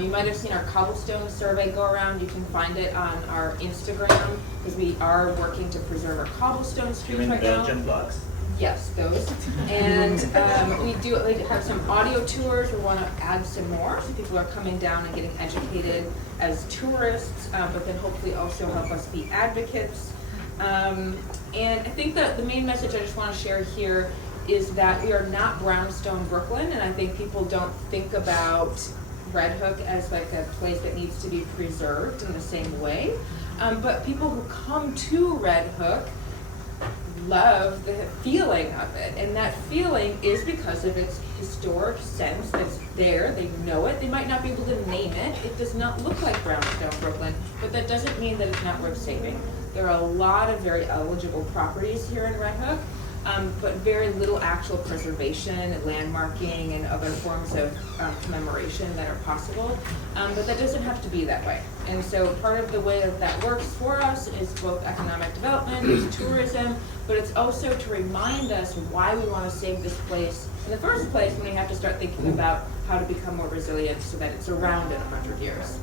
You might have seen our cobblestone survey go around. You can find it on our Instagram because we are working to preserve our cobblestone You streets mean right Belgian now. blocks? Yes, those. And we do have some audio tours. We want to add some more, so people are coming down and getting educated as tourists, but then hopefully also help us be advocates. And I think that the main message I just want to share here is that we are not brownstone Brooklyn, and I think people don't think about Red Hook as like a place that needs to be preserved in the same way. But people who come to Red Hook love the feeling of it, and that feeling is because of its historic sense that's there. They know it. They might not be able to name it. It does not look like brownstone Brooklyn, but that doesn't mean that it's not worth saving. There are a lot of very eligible properties here in Red Hook, but very little actual preservation and landmarking and other forms of commemoration that are possible. But that doesn't have to be that way. And so part of the way that that works for us is both economic development, it's tourism, but it's also to remind us why we want to save this place in the first place when we have to start thinking about how to become more resilient so that it's around in 100 years.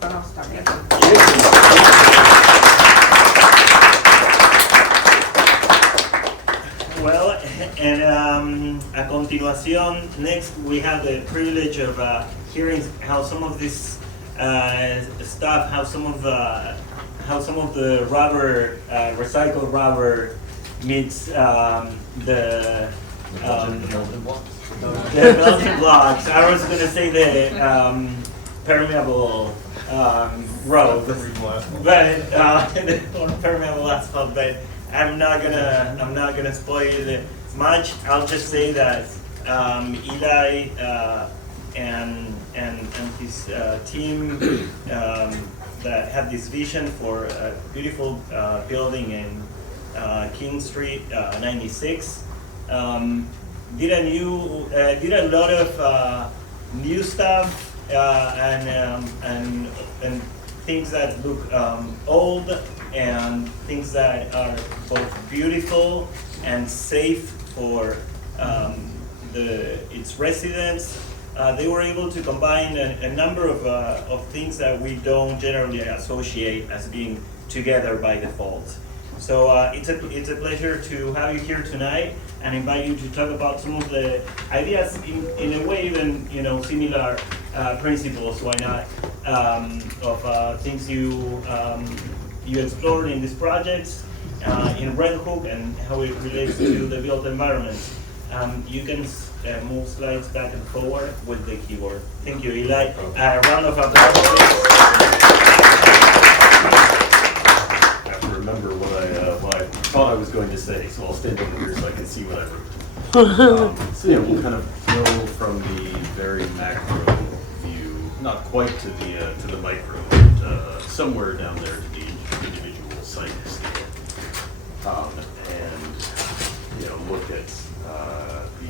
But I'll stop there. Well, and a continuación, next we have the privilege of hearing how some of this stuff, how some of the rubber, recycled rubber meets the Belgian blocks. I was going to say the permeable road, but permeable asphalt, but I'm not gonna spoil it much. I'll just say that Eli and his team that have this vision for a beautiful building in King Street 96 did a lot of new stuff and things that look old and things that are both beautiful and safe for its residents. They were able to combine a number of things that we don't generally associate as being together by default. So it's a pleasure to have you here tonight and invite you to talk about some of the ideas in a way even similar principles. Why not of things you explored in these projects in Red Hook and how it relates to the built environment. You can move slides back and forward with the keyboard. Thank you, Eli. A round of applause, please. I have to remember what I thought I was going to say, so I'll stand over here so I can see what I wrote. So yeah, we'll kind of go from the very macro view, not quite to the micro, but somewhere down there to the individual site scale, and look at the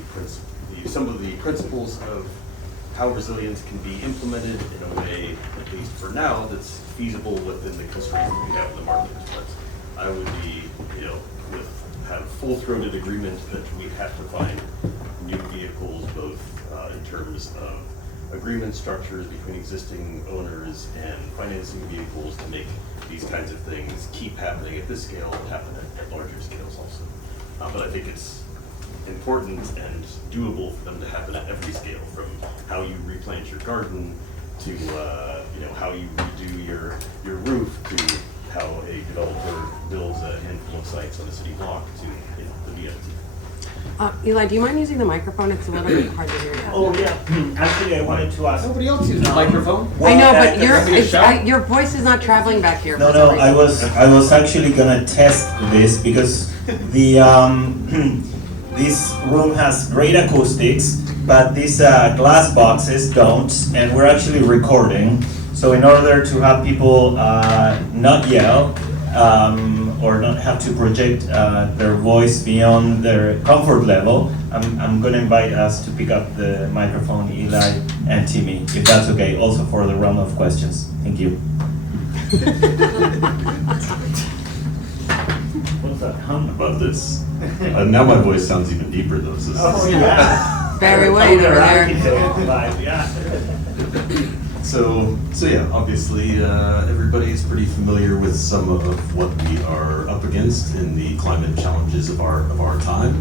some of the principles of how resilience can be implemented in a way, at least for now, that's feasible within the constraints that we have in the market. But I would be, have full-throated agreement that we have to find new vehicles, both in terms of agreement structures between existing owners and financing vehicles to make these kinds of things keep happening at this scale and happen at larger scales also. But I think it's important and doable for them to happen at every scale, from how you replant your garden to how you redo your roof to how a developer builds a handful of sites on a city block to the BMT. Eli, do you mind using the microphone? It's a little bit hard to hear you. Oh, yeah, actually, I wanted to ask. Nobody else uses a microphone? I know, but shout? your voice is not traveling back here. No, for some I reason. was actually gonna test this because the this room has great acoustics, but these glass boxes don't, and we're actually recording. So in order to have people not yell or not have to project their voice beyond their comfort level, I'm gonna invite us to pick up the microphone, Eli and Timmy, if that's okay, also for the round of questions. Thank you. What's that hum? Above this. Now my voice sounds even deeper though. So Oh, yeah. Barry White over there. Yeah. So yeah, obviously everybody's pretty familiar with some of what we are up against in the climate challenges of our time.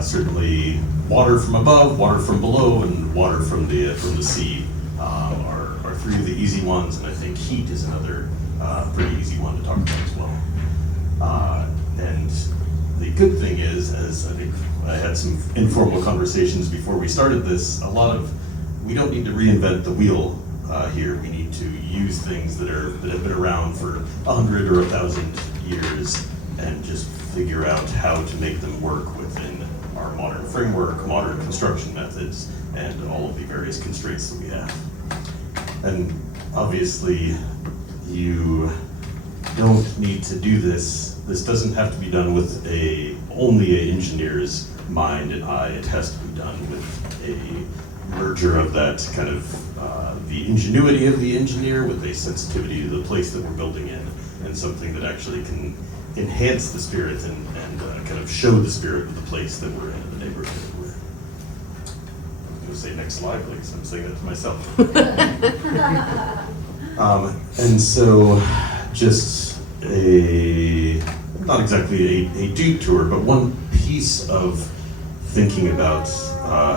Certainly, water from above, water from below, and water from the sea are three of the easy ones, and I think heat is another pretty easy one to talk about as well. And the good thing is, as I think I had some informal conversations before we started this, we don't need to reinvent the wheel here. We need to use things that have been around for 100 or 1,000 years and just figure out how to make them work within our modern framework, modern construction methods, and all of the various constraints that we have. And obviously, you don't need to do this. This doesn't have to be done with only an engineer's mind and eye. It has to be done with a merger of that kind of the ingenuity of the engineer with a sensitivity to the place that we're building in, and something that actually can enhance the spirit and kind of show the spirit of the place that we're in, the neighborhood that we're in. I'm going to say next slide, please. I'm saying that to myself. And so just not exactly a detour, but one piece of thinking about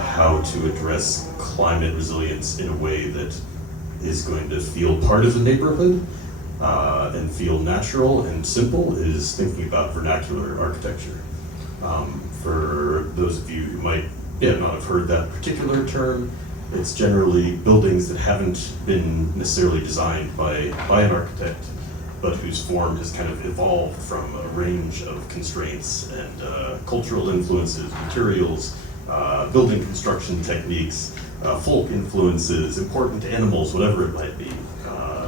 how to address climate resilience in a way that is going to feel part of the neighborhood and feel natural and simple is thinking about vernacular architecture. For those of you who might not have heard that particular term, it's generally buildings that haven't been necessarily designed by an architect, but whose form has kind of evolved from a range of constraints and cultural influences, materials, building construction techniques, folk influences, important animals, whatever it might be,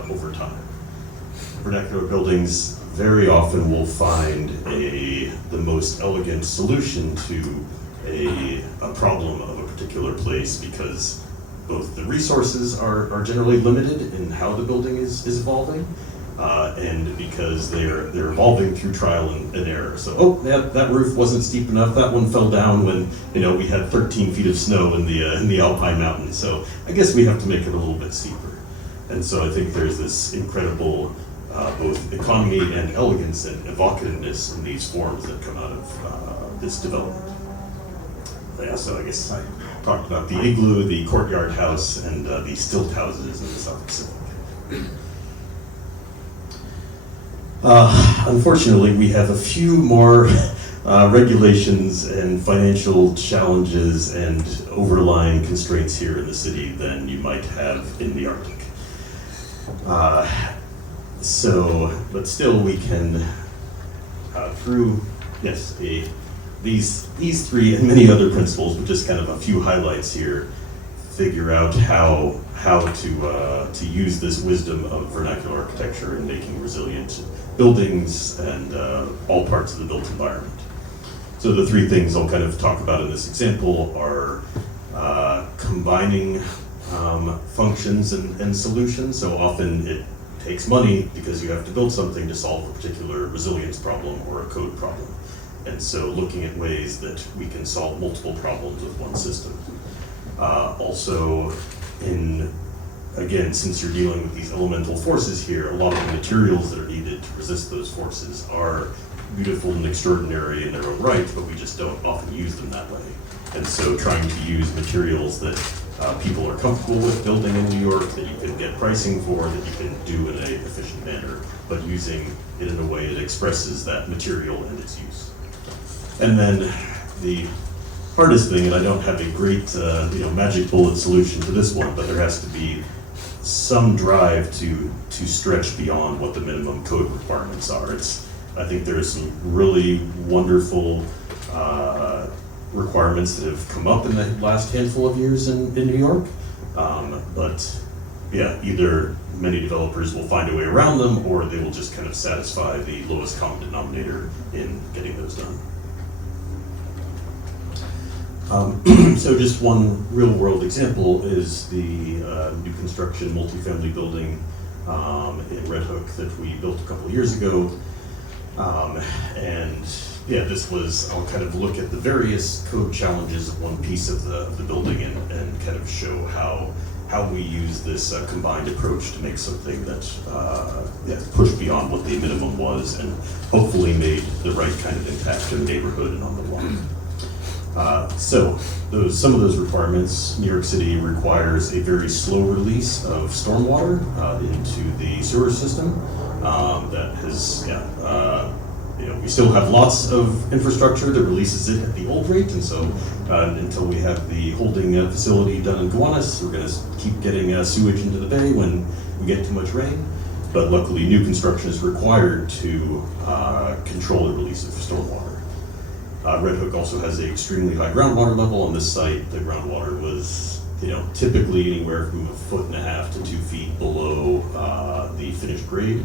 over time. Vernacular buildings very often will find the most elegant solution to a problem of a particular place, because both the resources are generally limited in how the building is evolving, and because they're evolving through trial and error. So, that roof wasn't steep enough. That one fell down when we had 13 feet of snow in the Alpine mountains. So I guess we have to make it a little bit steeper. And so I think there's this incredible both economy and elegance and evocativeness in these forms that come out of this development. Yeah, so I guess I talked about the igloo, the courtyard house, and the stilt houses in the South Pacific. Unfortunately, we have a few more regulations and financial challenges and overlying constraints here in the city than you might have in the Arctic. But still we can, through, these three and many other principles, but just kind of a few highlights here, figure out how to use this wisdom of vernacular architecture in making resilient buildings and all parts of the built environment. So the three things I'll kind of talk about in this example are combining functions and solutions. So often it takes money because you have to build something to solve a particular resilience problem or a code problem. And so looking at ways that we can solve multiple problems with one system. Also, again, since you're dealing with these elemental forces here, a lot of the materials that are needed to resist those forces are beautiful and extraordinary in their own right, but we just don't often use them that way. And so trying to use materials that people are comfortable with building in New York, that you can get pricing for, that you can do in an efficient manner, but using it in a way that expresses that material and its use. And then the hardest thing, and I don't have a great magic bullet solution to this one, but there has to be some drive to stretch beyond what the minimum code requirements are. I think there's some really wonderful requirements that have come up in the last handful of years in New York. But yeah, either many developers will find a way around them, or they will just kind of satisfy the lowest common denominator in getting those done. So just one real world example is the new construction multifamily building in Red Hook that we built a couple of years ago. And yeah, I'll kind of look at the various code challenges of one piece of the building and kind of show how we use this combined approach to make something that pushed beyond what the minimum was and hopefully made the right kind of impact to the neighborhood and on the lawn. So some of those requirements, New York City requires a very slow release of stormwater into the sewer system. That has, we still have lots of infrastructure that releases it at the old rate, and so until we have the holding facility done in Gowanus, we're going to keep getting sewage into the bay when we get too much rain. But luckily, new construction is required to control the release of stormwater. Red Hook also has an extremely high groundwater level. On this site, the groundwater was, typically anywhere from 1.5 to 2 feet below the finished grade.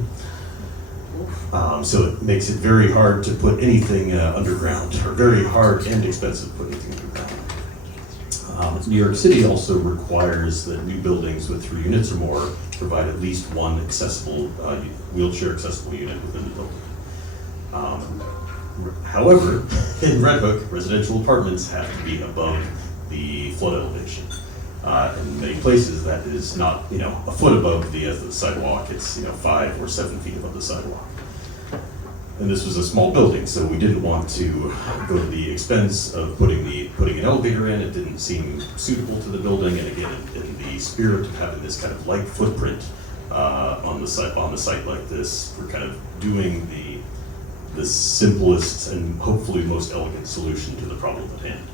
So it makes it very hard to put anything underground, or very hard and expensive to put anything underground. New York City also requires that new buildings with 3 units or more provide at least one accessible, wheelchair accessible unit within the building. However, in Red Hook, residential apartments have to be above the flood elevation. In many places, that is not, a foot above the sidewalk. It's 5 or 7 feet above the sidewalk. And this was a small building, so we didn't want to go to the expense of putting an elevator in. It didn't seem suitable to the building, and again, in the spirit of having this kind of light footprint on the site like this, we're kind of doing the simplest and hopefully most elegant solution to the problem at hand.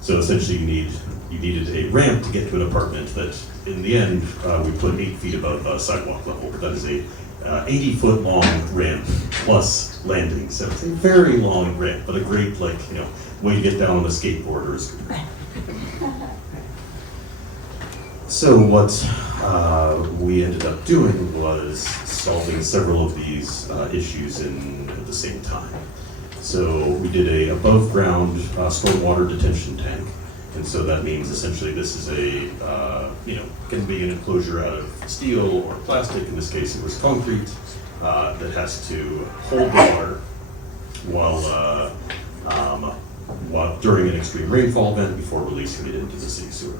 So essentially, you needed a ramp to get to an apartment that, in the end, we put 8 feet above sidewalk level. But that is a 80-foot long ramp plus landing. So it's a very long ramp, but a great way to get down on a skateboard or a scooter. So what we ended up doing was solving several of these issues at the same time. So we did a above ground stormwater detention tank. And so that means essentially this is can be an enclosure out of steel or plastic. In this case, it was concrete that has to hold the water while during an extreme rainfall event before releasing it into the city sewer.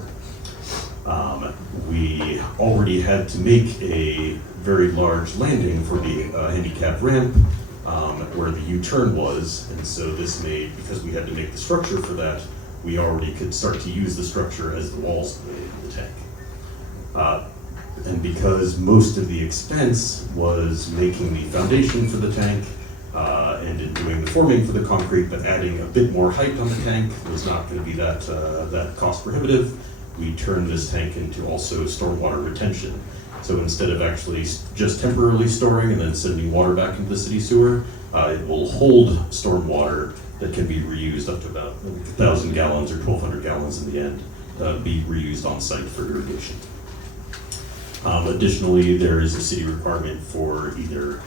We already had to make a very large landing for the handicap ramp where the U-turn was, and so this made, because we had to make the structure for that, we already could start to use the structure as the walls of the tank. And because most of the expense was making the foundation for the tank and in doing the forming for the concrete, but adding a bit more height on the tank was not going to be that cost prohibitive, we turned this tank into also stormwater retention. So instead of actually just temporarily storing and then sending water back into the city sewer, it will hold stormwater that can be reused up to about 1,000 gallons or 1,200 gallons in the end, be reused on site for irrigation. Additionally, there is a city requirement for either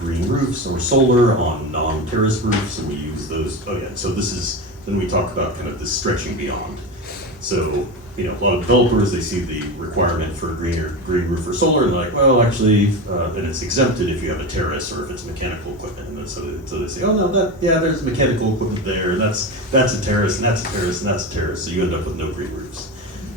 green roofs or solar on non-terrace roofs, and we use those. Oh yeah, so then we talk about kind of the stretching beyond. So, a lot of developers, they see the requirement for green roof or solar, and they're like, well, actually, and it's exempted if you have a terrace or if it's mechanical equipment. And then so they say, oh no, there's mechanical equipment there, and that's a terrace, and that's a terrace, and that's a terrace. So you end up with no green roofs.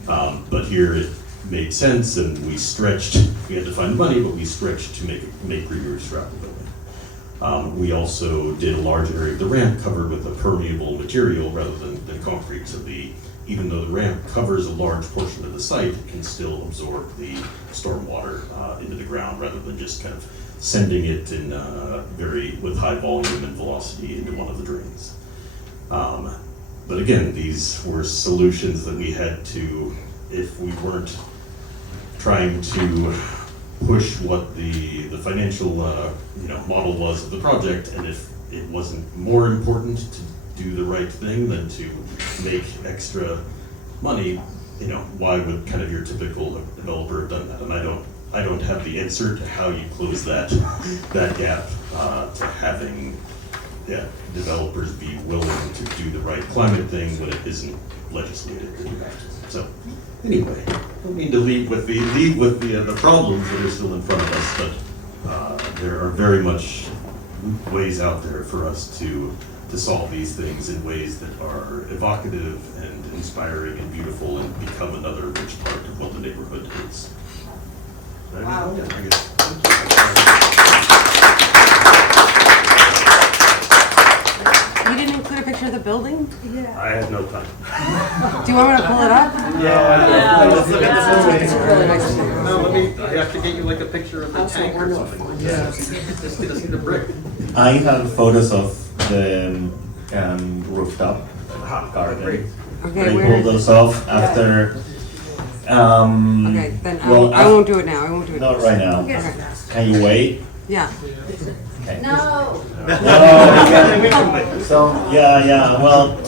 But here it made sense, and we stretched. We had to find money, but we stretched to make green roofs throughout the building. We also did a large area of the ramp covered with a permeable material rather than concrete. So even though the ramp covers a large portion of the site, it can still absorb the stormwater into the ground rather than just kind of sending it in with high volume and velocity into one of the drains. But again, these were solutions that we had to, if we weren't trying to push what the financial model was of the project, and if it wasn't more important to do the right thing than to make extra money, why would kind of your typical developer have done that? And I don't have the answer to how you close that gap to having developers be willing to do the right climate thing when it isn't legislated. So anyway, I don't mean to lead with the problems that are still in front of us, but there are very much ways out there for us to solve these things in ways that are evocative and inspiring and beautiful and become another rich part of what the neighborhood is. Wow. You didn't include a picture of the building? Yeah. I had no time. Do you want me to pull it up? Let's look at It's really nice. I have to get you like a picture of the tank or something. Yeah. Just get us the brick. I have photos of the rooftop garden. Okay, I where? pulled those off after. Okay, then I won't do it now. I won't do it. Not right now. Okay. Can you wait? Yeah. Okay. No. So yeah. Well,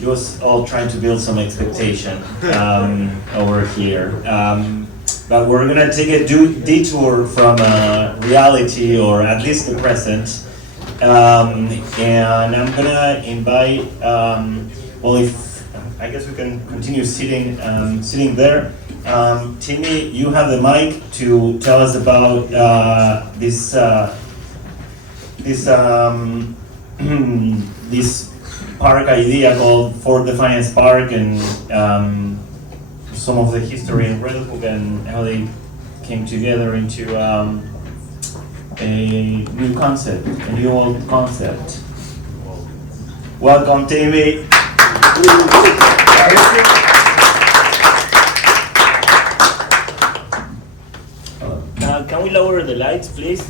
it was all trying to build some expectation over here. But we're gonna take a detour from reality, or at least the present. And I'm gonna invite. Well, if I guess we can continue sitting there. Timmy, you have the mic to tell us about this park idea called Fort Defiance Park, and some of the history in Red Hook and how they came together into a new concept, a new old concept. Welcome, Timmy. Can we lower the lights, please?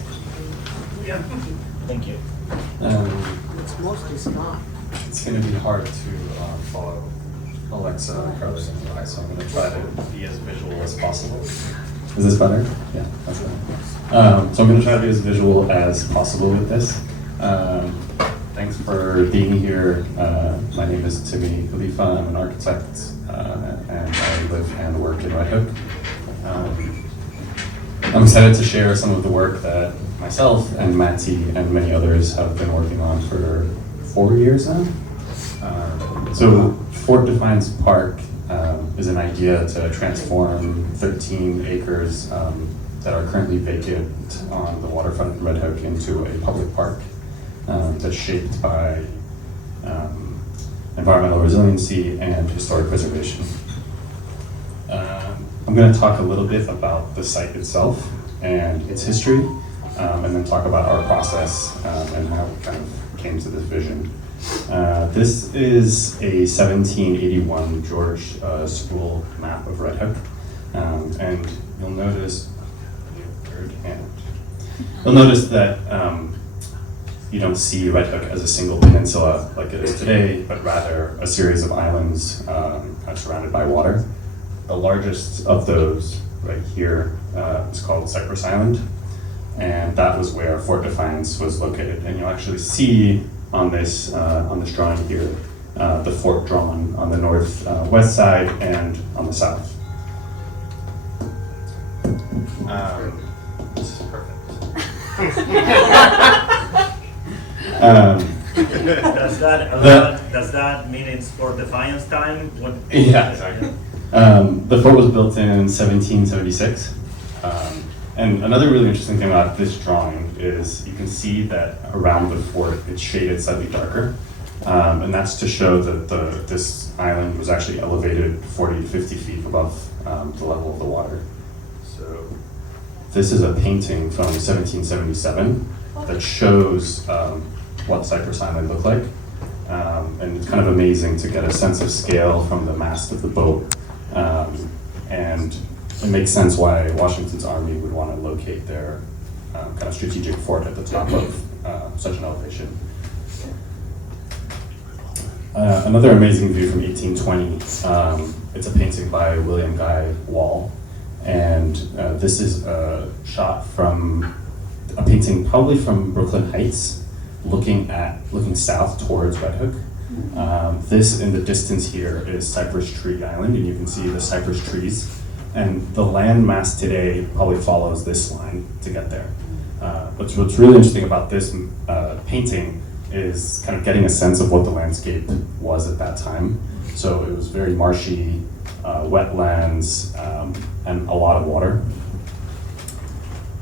Yeah. Thank you. It's mostly small. It's going to be hard to follow Alexa, Carly, and I, so I'm going to try to be as visual as possible. Is this better? Yeah, that's better. So I'm going to try to be as visual as possible with this. Thanks for being here. My name is Timmy Khalifa. I'm an architect, and I live and work in Red Hook. I'm excited to share some of the work that myself and Matty and many others have been working on for 4 years now. So Fort Defiance Park is an idea to transform 13 acres that are currently vacant on the waterfront in Red Hook into a public park that's shaped by environmental resiliency and historic preservation. I'm going to talk a little bit about the site itself and its history, and then talk about our process and how we kind of came to this vision. This is a 1781 George school map of Red Hook, and you'll notice that you don't see Red Hook as a single peninsula like it is today, but rather a series of islands surrounded by water. The largest of those right here is called Cypress Island, and that was where Fort Defiance was located. And you'll actually see on this drawing here the fort drawn on the northwest side and on the south. This is perfect. Does that mean it's Fort Defiance time? Yeah, exactly. The fort was built in 1776. And another really interesting thing about this drawing is you can see that around the fort it's shaded slightly darker. And that's to show that this island was actually elevated 40 to 50 feet above the level of the water. So this is a painting from 1777 that shows what Cypress Island looked like. And it's kind of amazing to get a sense of scale from the mast of the boat. And it makes sense why Washington's army would want to locate their kind of strategic fort at the top of such an elevation. Another amazing view from 1820, it's a painting by William Guy Wall. And this is a shot from a painting probably from Brooklyn Heights, looking south towards Red Hook. This in the distance here is Cypress Tree Island, and you can see the cypress trees. And the land mass today probably follows this line to get there. What's really interesting about this painting is kind of getting a sense of what the landscape was at that time. So it was very marshy, wetlands, and a lot of water.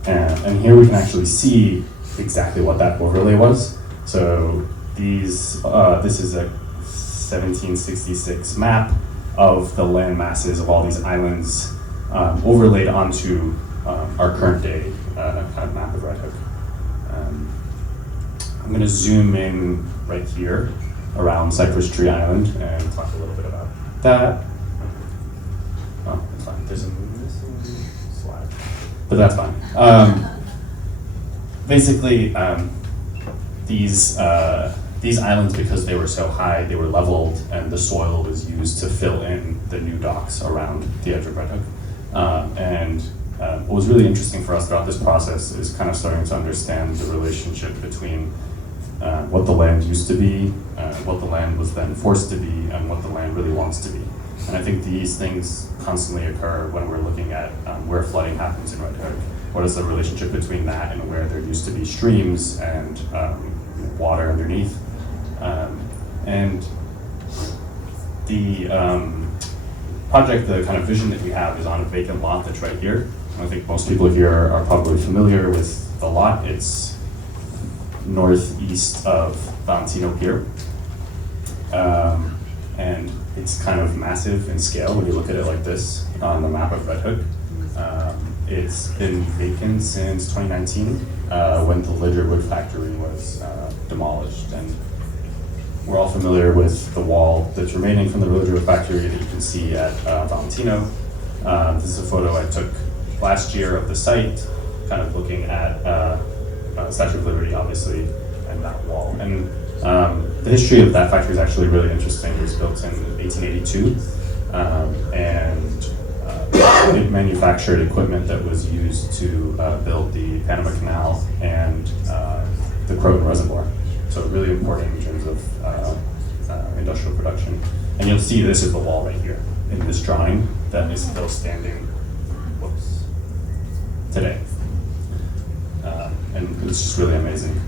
And here we can actually see exactly what that overlay was. So this is a 1766 map of the land masses of all these islands overlaid onto our current day kind of map of Red Hook. I'm going to zoom in right here around Cypress Tree Island and talk a little bit about that. Oh, that's fine. There's a missing slide, but that's fine. Basically, these islands, because they were so high, they were leveled, and the soil was used to fill in the new docks around the edge of Red Hook. What was really interesting for us throughout this process is kind of starting to understand the relationship between what the land used to be, what the land was then forced to be, and what the land really wants to be. And I think these things constantly occur when we're looking at where flooding happens in Red Hook. What is the relationship between that and where there used to be streams and water underneath? And the project, the kind of vision that we have is on a vacant lot that's right here. I think most people here are probably familiar with the lot. It's northeast of Valentino Pier. And it's kind of massive in scale when you look at it like this on the map of Red Hook. It's been vacant since 2019 when the Lidger Wood Factory was demolished. And we're all familiar with the wall that's remaining from the Lidger Wood Factory that you can see at Valentino. This is a photo I took last year of the site, kind of looking at Statue of Liberty, obviously, and that wall. And the history of that factory is actually really interesting. It was built in 1882, and it manufactured equipment that was used to build the Panama Canal and the Croton Reservoir. So really important in terms of industrial production. And you'll see this is the wall right here in this drawing that is still standing, today. And it's just really amazing.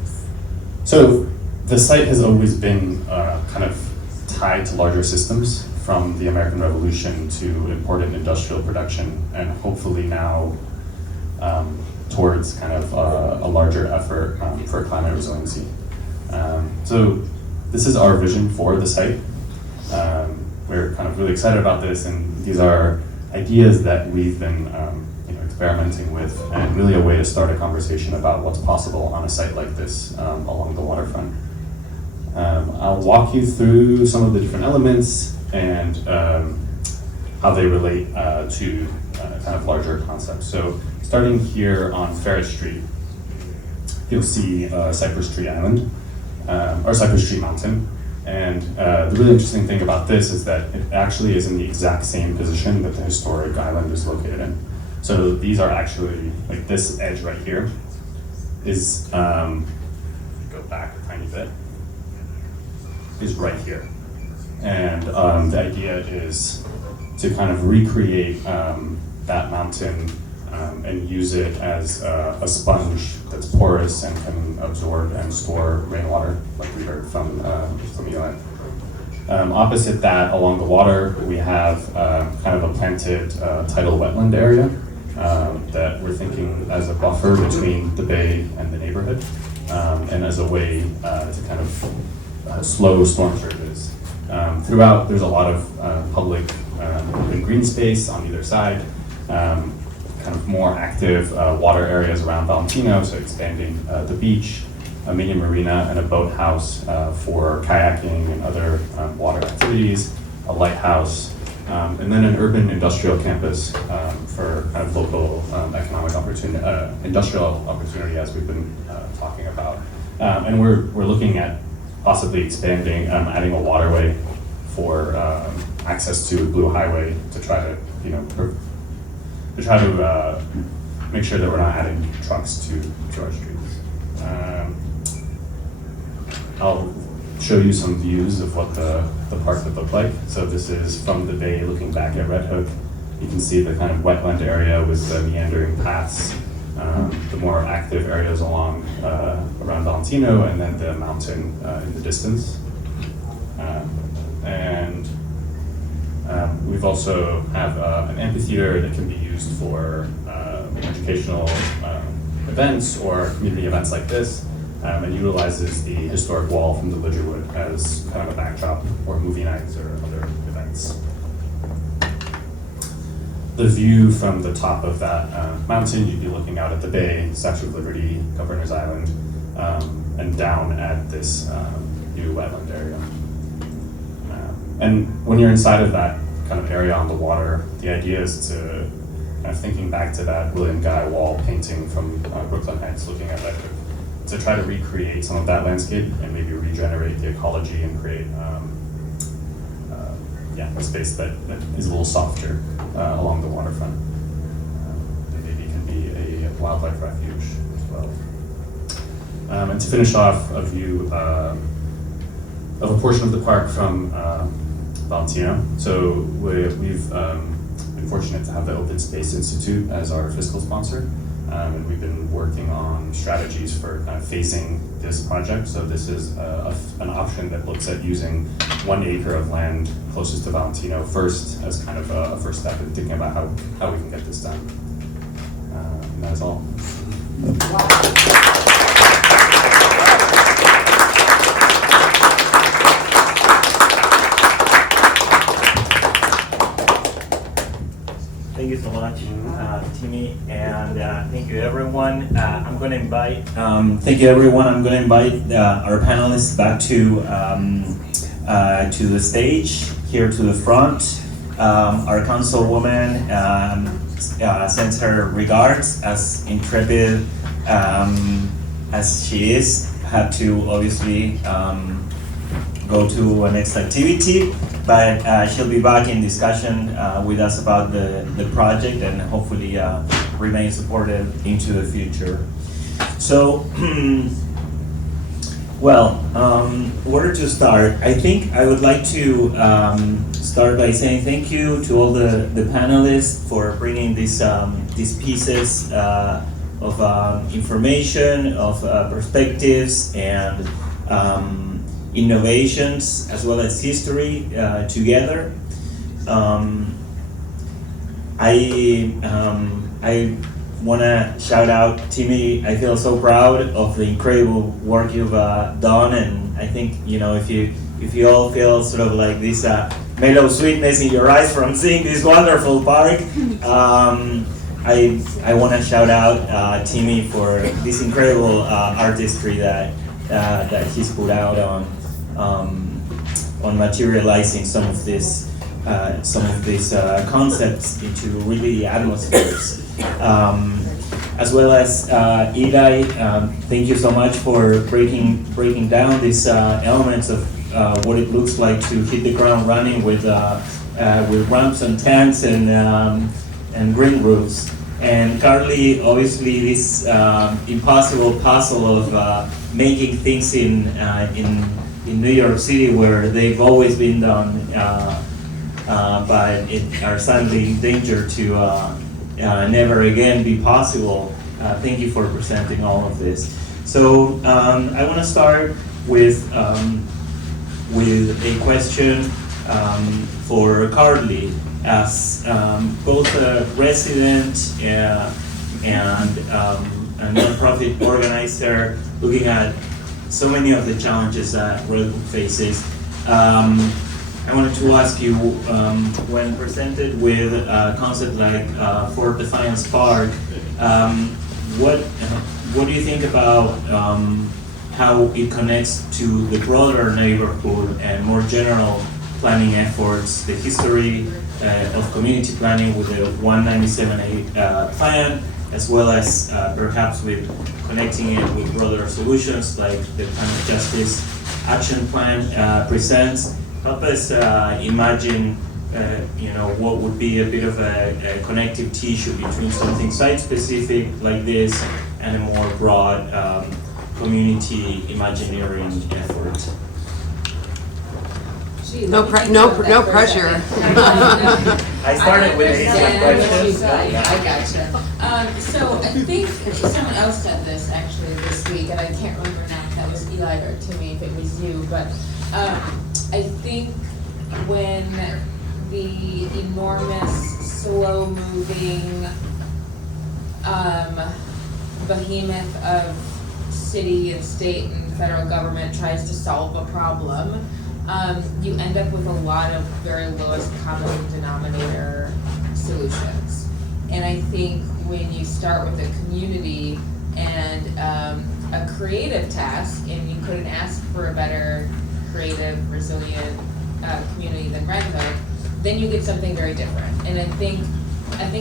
So the site has always been kind of tied to larger systems, from the American Revolution to important industrial production, and hopefully now towards kind of a larger effort for climate resiliency. So this is our vision for the site. We're kind of really excited about this, and these are ideas that we've been experimenting with, and really a way to start a conversation about what's possible on a site like this along the waterfront. I'll walk you through some of the different elements and how they relate to kind of larger concepts. So starting here on Ferret Street, you'll see Cypress Tree Island, or Cypress Tree Mountain. And the really interesting thing about this is that it actually is in the exact same position that the historic island is located in. So these are actually, like this edge right here is, go back a tiny bit, is right here. And the idea is to kind of recreate that mountain and use it as a sponge that's porous and can absorb and store rainwater, like we heard from Eli. Opposite that, along the water, we have kind of a planted tidal wetland area that we're thinking as a buffer between the bay and the neighborhood, and as a way to kind of slow storm surges. Throughout, there's a lot of public open green space on either side, kind of more active water areas around Valentino, so expanding the beach, a mini marina and a boathouse for kayaking and other water activities, a lighthouse, and then an urban industrial campus for kind of local economic opportunity, industrial opportunity, as we've been talking about. And we're looking at possibly expanding, adding a waterway for access to Blue Highway to try to, make sure that we're not adding trucks to our streets. I'll show you some views of what the park would look like. So this is from the bay looking back at Red Hook. You can see the kind of wetland area with the meandering paths, the more active areas along around Valentino, and then the mountain in the distance. We've also have an amphitheater that can be used for educational events or community events like this. And utilizes the historic wall from the Ledgerwood as kind of a backdrop for movie nights or other events. The view from the top of that mountain, you'd be looking out at the bay, Statue of Liberty, Governor's Island, and down at this new wetland area. And when you're inside of that kind of area on the water, the idea is to, kind of thinking back to that William Guy Wall painting from Brooklyn Heights looking at Red Hook, to try to recreate some of that landscape and maybe regenerate the ecology and create a space that is a little softer along the waterfront. That maybe can be a wildlife refuge as well. And to finish off, a view of a portion of the park from Valentino. So we've been fortunate to have the Open Space Institute as our fiscal sponsor. And we've been working on strategies for kind of phasing this project. So this is an option that looks at using 1 acre of land closest to Valentino first as kind of a first step in thinking about how we can get this done. And that's all. Thank you so much, Timmy, and thank you everyone. I'm going to invite, our panelists back to the stage, here to the front. Our councilwoman sends her regards, as intrepid as she is, had to obviously go to a next activity, but she'll be back in discussion with us about the project and hopefully remain supportive into the future. So, where to start? I think I would like to start by saying thank you to all the panelists for bringing these pieces of information, of perspectives, and innovations, as well as history together. I want to shout out Timmy. I feel so proud of the incredible work you've done, and I think if you all feel sort of like this mellow sweetness in your eyes from seeing this wonderful park, I want to shout out Timmy for this incredible artistry that he's put out on materializing some of these concepts into really atmospheres. As well as Eli, thank you so much for breaking down these elements of what it looks like to hit the ground running with ramps and tents and green roofs. And Carly, obviously, this impossible puzzle of making things in New York City where they've always been done, but are suddenly in danger to never again be possible. Thank you for presenting all of this. So I want to start with a question for Carly, as both a resident and a nonprofit organizer looking at so many of the challenges that Red Hook faces. I wanted to ask you, when presented with a concept like Fort Defiance Park, what do you think about how it connects to the broader neighborhood and more general planning efforts, the history of community planning with the 197A plan, as well as perhaps with connecting it with broader solutions like the Climate Justice Action Plan presents? Help us imagine what would be a bit of a connective tissue between something site-specific like this and a more broad community imagineering effort. Gee, no pressure. I started with a question. I gotcha. So I think someone else said this actually this week, and I can't remember now if that was Eli or Timmy, if it was you, but I think when the enormous, slow-moving behemoth of city and state and federal government tries to solve a problem, you end up with a lot of very lowest common denominator solutions. And I think when you start with a community and a creative task, and you couldn't ask for a better creative, resilient community than Red Hook, then you get something very different. And I think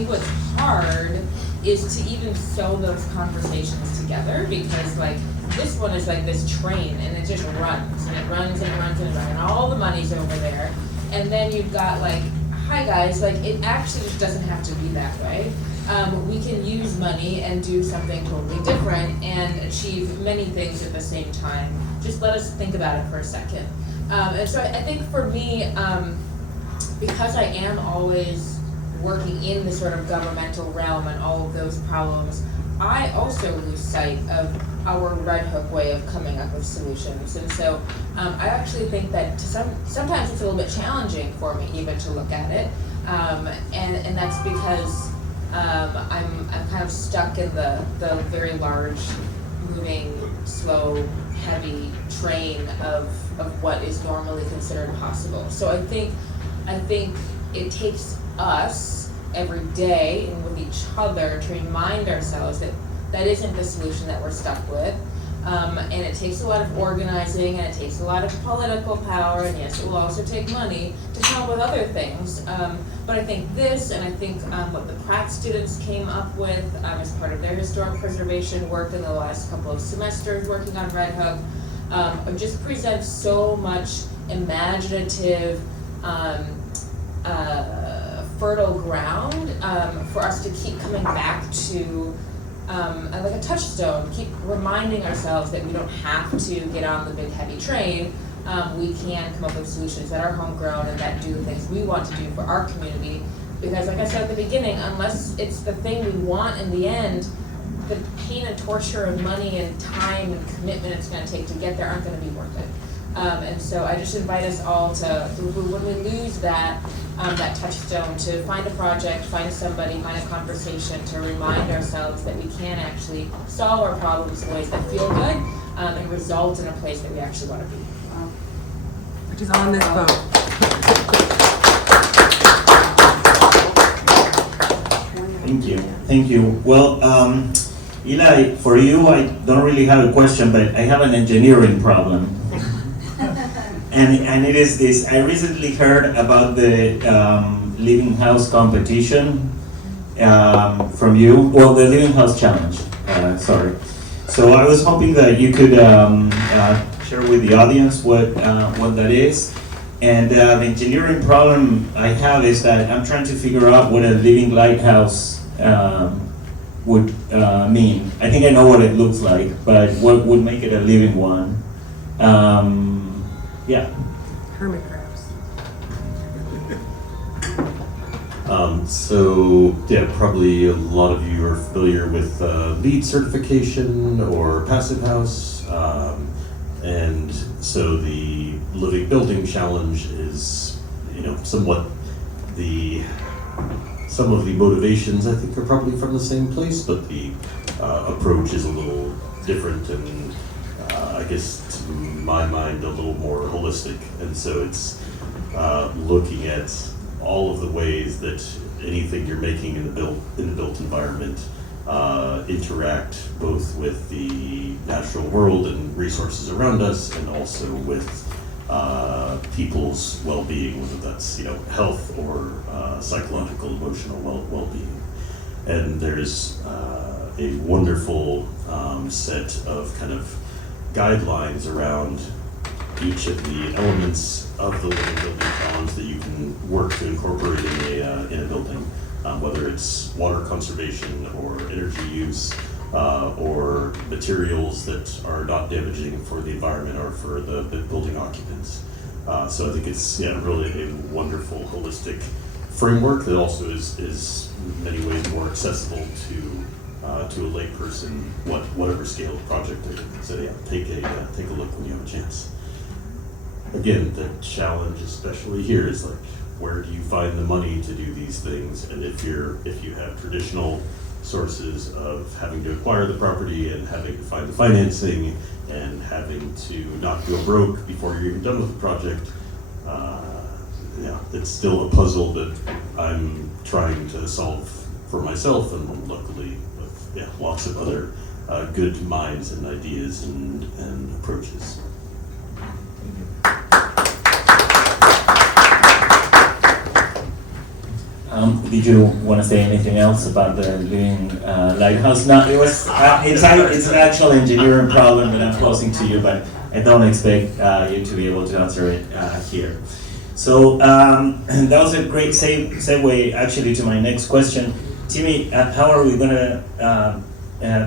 what's hard is to even sew those conversations together, because like this one is like this train and it just runs and it runs and it runs and it runs and all the money's over there. And then you've got like, hi guys, like it actually just doesn't have to be that way. We can use money and do something totally different and achieve many things at the same time. Just let us think about it for a second. And so I think for me, because I am always working in the sort of governmental realm and all of those problems, I also lose sight of our Red Hook way of coming up with solutions. And so I actually think that sometimes it's a little bit challenging for me even to look at it. And that's because I'm kind of stuck in the very large, moving, slow, heavy train of what is normally considered possible. So I think it takes us every day and with each other to remind ourselves that that isn't the solution that we're stuck with. And it takes a lot of organizing and it takes a lot of political power, and yes, it will also take money to come up with other things. But I think this, and I think what the Pratt students came up with as part of their historic preservation work in the last couple of semesters working on Red Hook, just presents so much imaginative, fertile ground for us to keep coming back to, like a touchstone, keep reminding ourselves that we don't have to get on the big heavy train. We can come up with solutions that are homegrown and that do the things we want to do for our community. Because like I said at the beginning, unless it's the thing we want in the end, the pain and torture and money and time and commitment it's going to take to get there aren't going to be worth it. And so I just invite us all to, when we lose that touchstone, to find a project, find somebody, find a conversation, to remind ourselves that we can actually solve our problems in ways that feel good and result in a place that we actually want to be. Which is on this boat. Thank you. Well, Eli, for you, I don't really have a question, but I have an engineering problem. And it is this: I recently heard about the Living House competition from you. Well, the Living House Challenge, sorry. So I was hoping that you could share with the audience what that is. And the engineering problem I have is that I'm trying to figure out what a living lighthouse would mean. I think I know what it looks like, but what would make it a living one? Yeah. Hermit crabs. So yeah, probably a lot of you are familiar with LEED certification or Passive House. And so the Living Building Challenge is, somewhat some of the motivations I think are probably from the same place, but the approach is a little different and I guess to my mind a little more holistic. And so it's looking at all of the ways that anything you're making in the built environment interact both with the natural world and resources around us, and also with people's well-being, whether that's health or psychological, emotional well-being. And there's a wonderful set of kind of guidelines around each of the elements of the Living Building Challenge that you can work to incorporate in a building, whether it's water conservation or energy use, or materials that are not damaging for the environment or for the building occupants. So I think it's really a wonderful holistic framework that also is in many ways more accessible to a layperson, whatever scale of project they're in. So take a look when you have a chance. Again, the challenge, especially here, is like, where do you find the money to do these things? And if you have traditional sources of having to acquire the property and having to find the financing and having to not go broke before you're even done with the project, it's still a puzzle that I'm trying to solve for myself, and luckily with lots of other good minds and ideas and approaches. Did you want to say anything else about the Living Lighthouse? No, it's an actual engineering problem that I'm posing to you, but I don't expect you to be able to answer it here. So that was a great segue actually to my next question. Timmy, how are we going to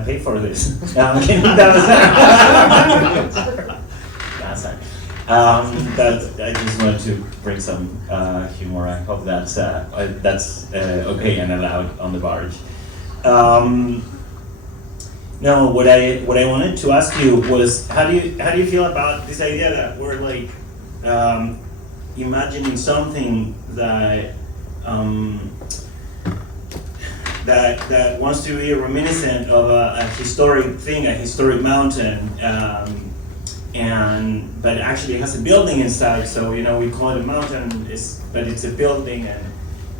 pay for this? That I just wanted to bring some humor. I hope that's okay and allowed on the barge. No, what I wanted to ask you was, how do you feel about this idea that we're like imagining something that that wants to be reminiscent of a historic thing, a historic mountain. But actually it has a building inside, so we call it a mountain, but it's a building, and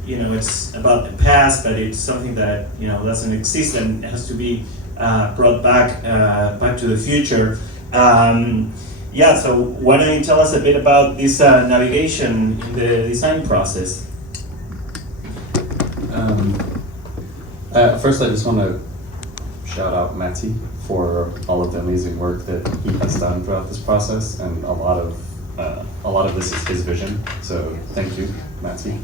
it's about the past, but it's something that doesn't exist and has to be brought back to the future. So why don't you tell us a bit about this navigation in the design process? First, I just want to shout out Matty for all of the amazing work that he has done throughout this process, and a lot of this is his vision. So thank you, Matty.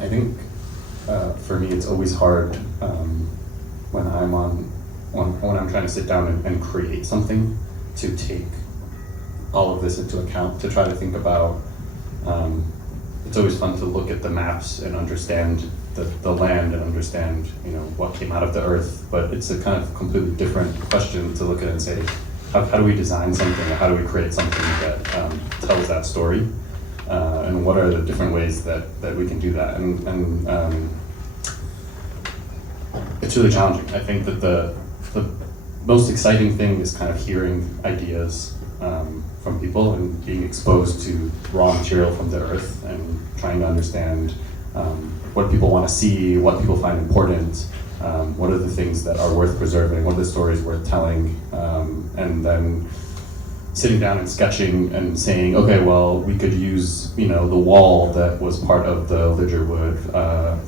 I think for me it's always hard when I'm trying to sit down and create something to take all of this into account, to try to think about. It's always fun to look at the maps and understand the land and understand what came out of the earth, but it's a kind of completely different question to look at and say, how do we design something, or how do we create something that tells that story, and what are the different ways that we can do that, and it's really challenging. I think that the most exciting thing is kind of hearing ideas from people and being exposed to raw material from the earth and trying to understand what people want to see, what people find important, what are the things that are worth preserving, what are the stories worth telling, and then sitting down and sketching and saying, okay, well, we could use the wall that was part of the Lidgerwood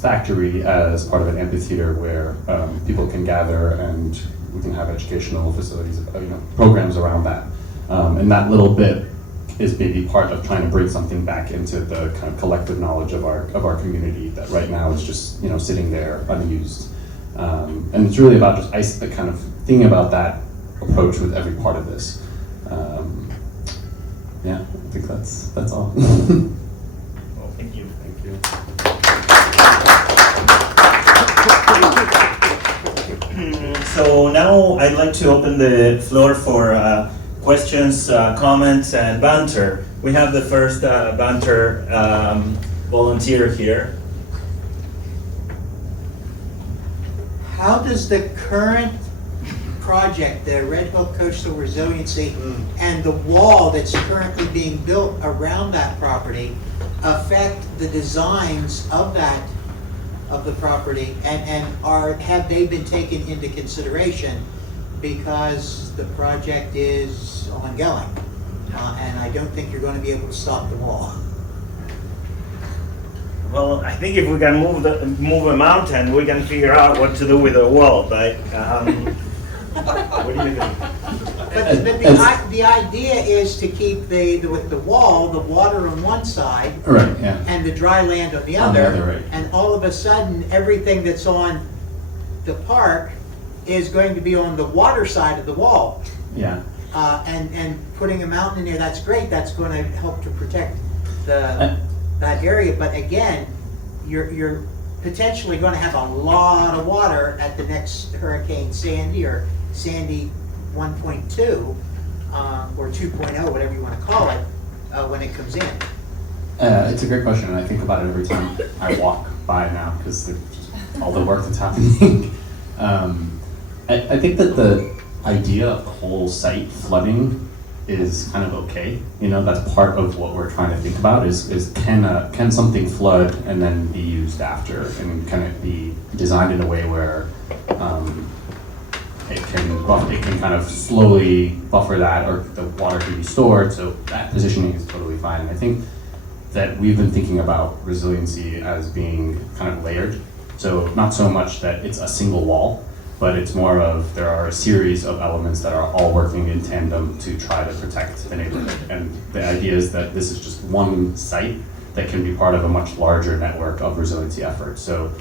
factory as part of an amphitheater where people can gather, and we can have educational facilities, programs around that. And that little bit is maybe part of trying to bring something back into the kind of collective knowledge of our community that right now is just sitting there unused. And it's really about just kind of thinking about that approach with every part of this. yeah, I think that's all. Well, thank you. Thank you. So now I'd like to open the floor for questions, comments, and banter. We have the first banter volunteer here. How does the current project, the Red Hook Coastal Resiliency, and the wall that's currently being built around that property affect the designs of the property, and have they been taken into consideration because the project is ongoing, and I don't think you're going to be able to stop the wall. Well, I think if we can move a mountain, we can figure out what to do with the wall. But what do you think? But the idea is to keep with the wall, the water on one side, Right, yeah. and the dry land on the On the other. other, right. And all of a sudden, everything that's on the park is going to be on the water side of the wall. Yeah. And putting a mountain in there, that's great. That's going to help to protect that area. But again, you're potentially going to have a lot of water at the next Hurricane Sandy or Sandy 1.2 or 2.0, whatever you want to call it, when it comes in. It's a great question, and I think about it every time I walk by now because all the work that's happening. I think that the idea of the whole site flooding is kind of okay. You know, that's part of what we're trying to think about is can something flood and then be used after, and can it be designed in a way where it can kind of slowly buffer that, or the water can be stored. So that positioning is totally fine. And I think that we've been thinking about resiliency as being kind of layered. So not so much that it's a single wall, but it's more of there are a series of elements that are all working in tandem to try to protect the neighborhood. And the idea is that this is just one site that can be part of a much larger network of resiliency efforts. So,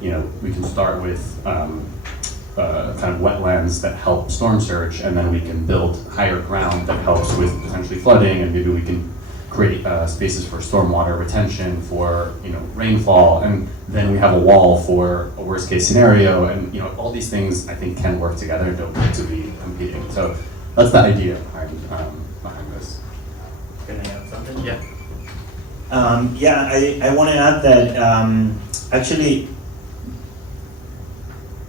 you know, we can start with kind of wetlands that help storm surge, and then we can build higher ground that helps with potentially flooding, and maybe we can create spaces for stormwater retention, for rainfall, and then we have a wall for a worst case scenario, and all these things I think can work together and don't need to be competing. So that's the idea behind this. Can I add something? Yeah. I want to add that actually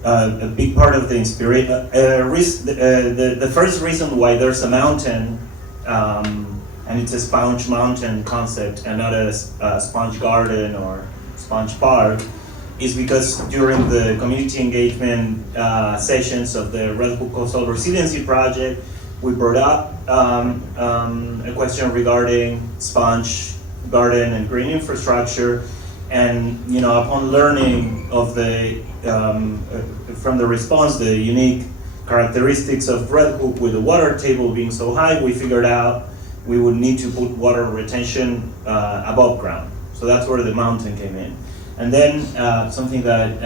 a big part of the inspiration, the first reason why there's a mountain, and it's a sponge mountain concept and not a sponge garden or sponge park, is because during the community engagement sessions of the Red Hook Coastal Resiliency Project, we brought up a question regarding sponge garden and green infrastructure. And upon learning of from the response, the unique characteristics of Red Hook with the water table being so high, we figured out we would need to put water retention above ground. So that's where the mountain came in. And then something that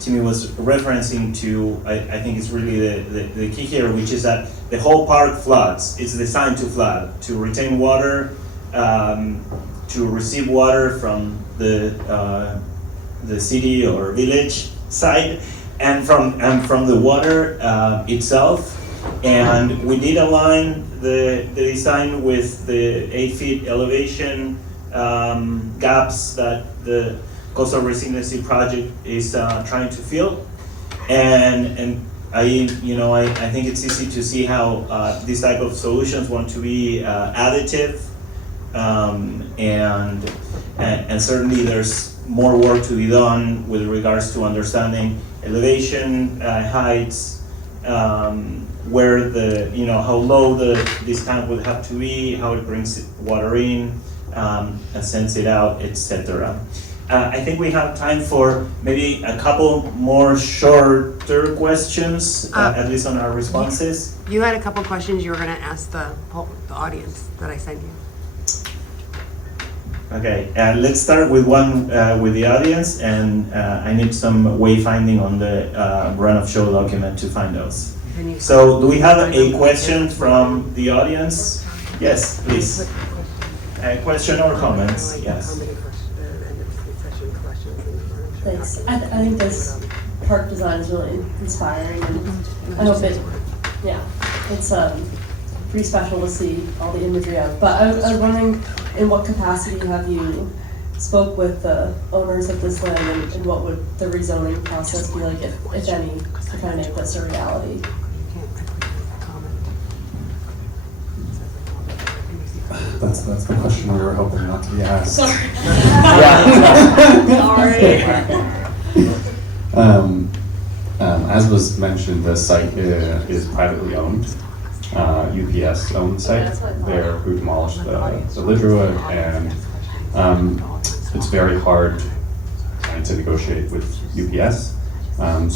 Timmy was referencing to, I think is really the key here, which is that the whole park floods. It's designed to flood, to retain water, to receive water from the city or village side, and from the water itself. And we did align the design with the 8 feet elevation gaps that the Coastal Resiliency Project is trying to fill. And I think it's easy to see how these type of solutions want to be additive, and certainly there's more work to be done with regards to understanding elevation, heights, where how low this tank would have to be, how it brings water in, and sends it out, etc. I think we have time for maybe a couple more shorter questions, at least on our responses. You had a couple questions you were going to ask the audience that I sent you. Okay, let's start with one with the audience, and I need some wayfinding on the run of show document to find those. So, do we have a question from the audience? Yes, please. Question or comments? Yes. Thanks. I think this park design is really inspiring, and I hope it's pretty special to see all the imagery of. But I was wondering, in what capacity have you spoke with the owners of this land, and what would the rezoning process be like, if any, to kind of make this a reality? That's the question we were hoping not to be asked. Sorry. As was mentioned, the site is privately owned, UPS owned site. They're who demolished the Lidrua, and it's very hard trying to negotiate with UPS.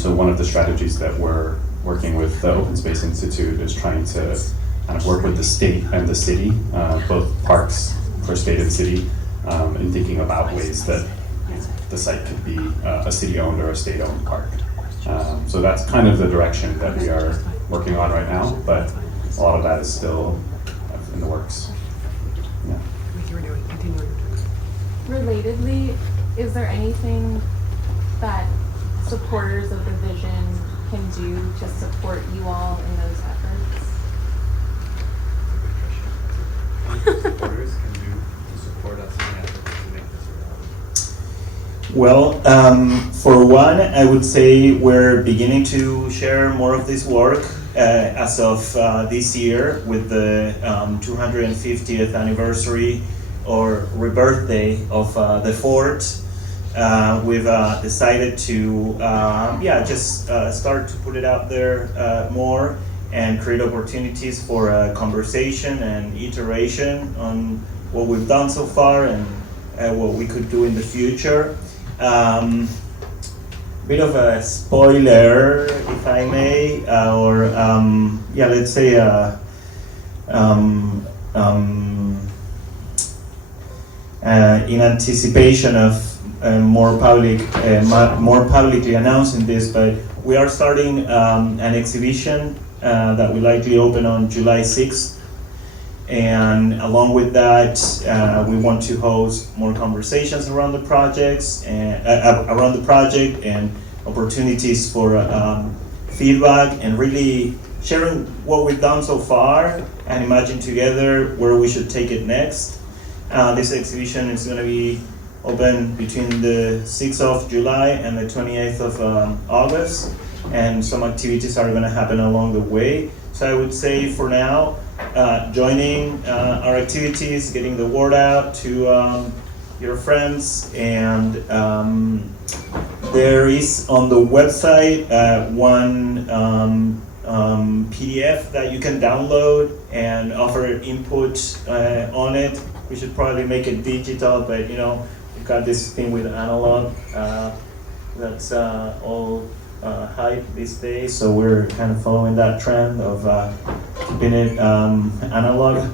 So one of the strategies that we're working with the Open Space Institute is trying to kind of work with the state and the city, both parks for state and city, in thinking about ways that the site could be a city-owned or a state-owned park. So that's kind of the direction that we are working on right now, but a lot of that is still in the works. Yeah. Relatedly, is there anything that supporters of the vision can do to support you all in those efforts? Supporters can do to support us in the efforts to make this a reality? Well, for one, I would say we're beginning to share more of this work as of this year with the 250th anniversary or rebirthday of the fort. We've decided to just start to put it out there more and create opportunities for conversation and iteration on what we've done so far and what we could do in the future. Bit of a spoiler, if I may, or let's say in anticipation of more publicly announcing this, but we are starting an exhibition that will likely open on July 6th. And along with that, we want to host more conversations around the project and opportunities for feedback and really sharing what we've done so far and imagine together where we should take it next. This exhibition is going to be open between the 6th of July and the 28th of August, and some activities are going to happen along the way. So I would say for now, joining our activities, getting the word out to your friends, and there is on the website one PDF that you can download and offer input on it. We should probably make it digital, but we've got this thing with analog that's all hype these days, so we're kind of following that trend of keeping it analog.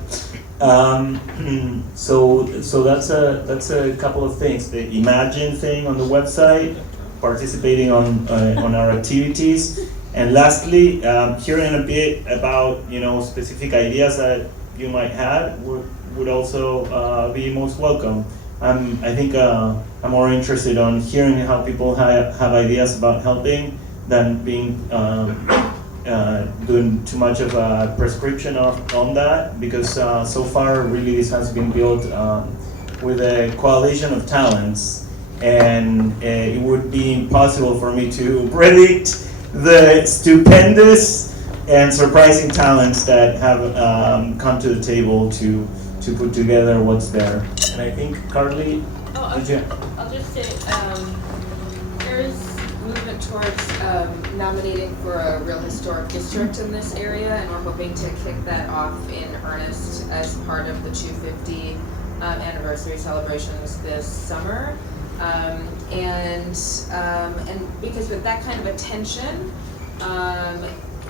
So that's a couple of things. The Imagine thing on the website, participating on our activities, and lastly, hearing a bit about specific ideas that you might have would also be most welcome. I think I'm more interested on hearing how people have ideas about helping than being doing too much of a prescription on that, because so far really this has been built with a coalition of talents, and it would be impossible for me to predict the stupendous and surprising talents that have come to the table to put together what's there. And I think, Carly, I'll just say, there's movement towards nominating for a real historic district in this area, and we're hoping to kick that off in earnest as part of the 250 anniversary celebrations this summer. And because with that kind of attention,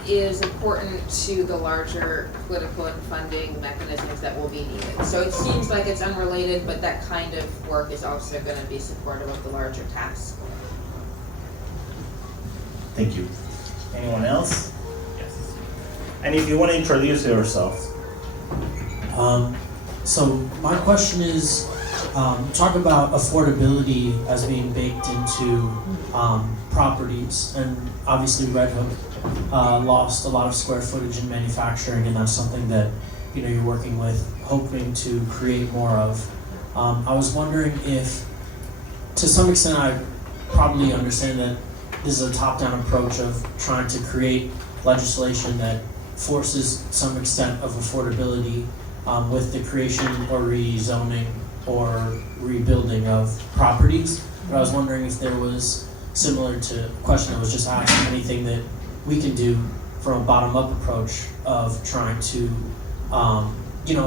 is important to the larger political and funding mechanisms that will be needed. So it seems like it's unrelated, but that kind of work is also going to be supportive of the larger task. Thank you. Anyone else? Yes. And if you want to introduce yourself. So my question is, talk about affordability as being baked into properties, and obviously Red Hook lost a lot of square footage in manufacturing, and that's something that you're working with, hoping to create more of. I was wondering if, to some extent, I probably understand that this is a top-down approach of trying to create legislation that forces some extent of affordability with the creation or rezoning or rebuilding of properties. But I was wondering if there was, similar to a question I was just asked, anything that we can do from a bottom-up approach of trying to,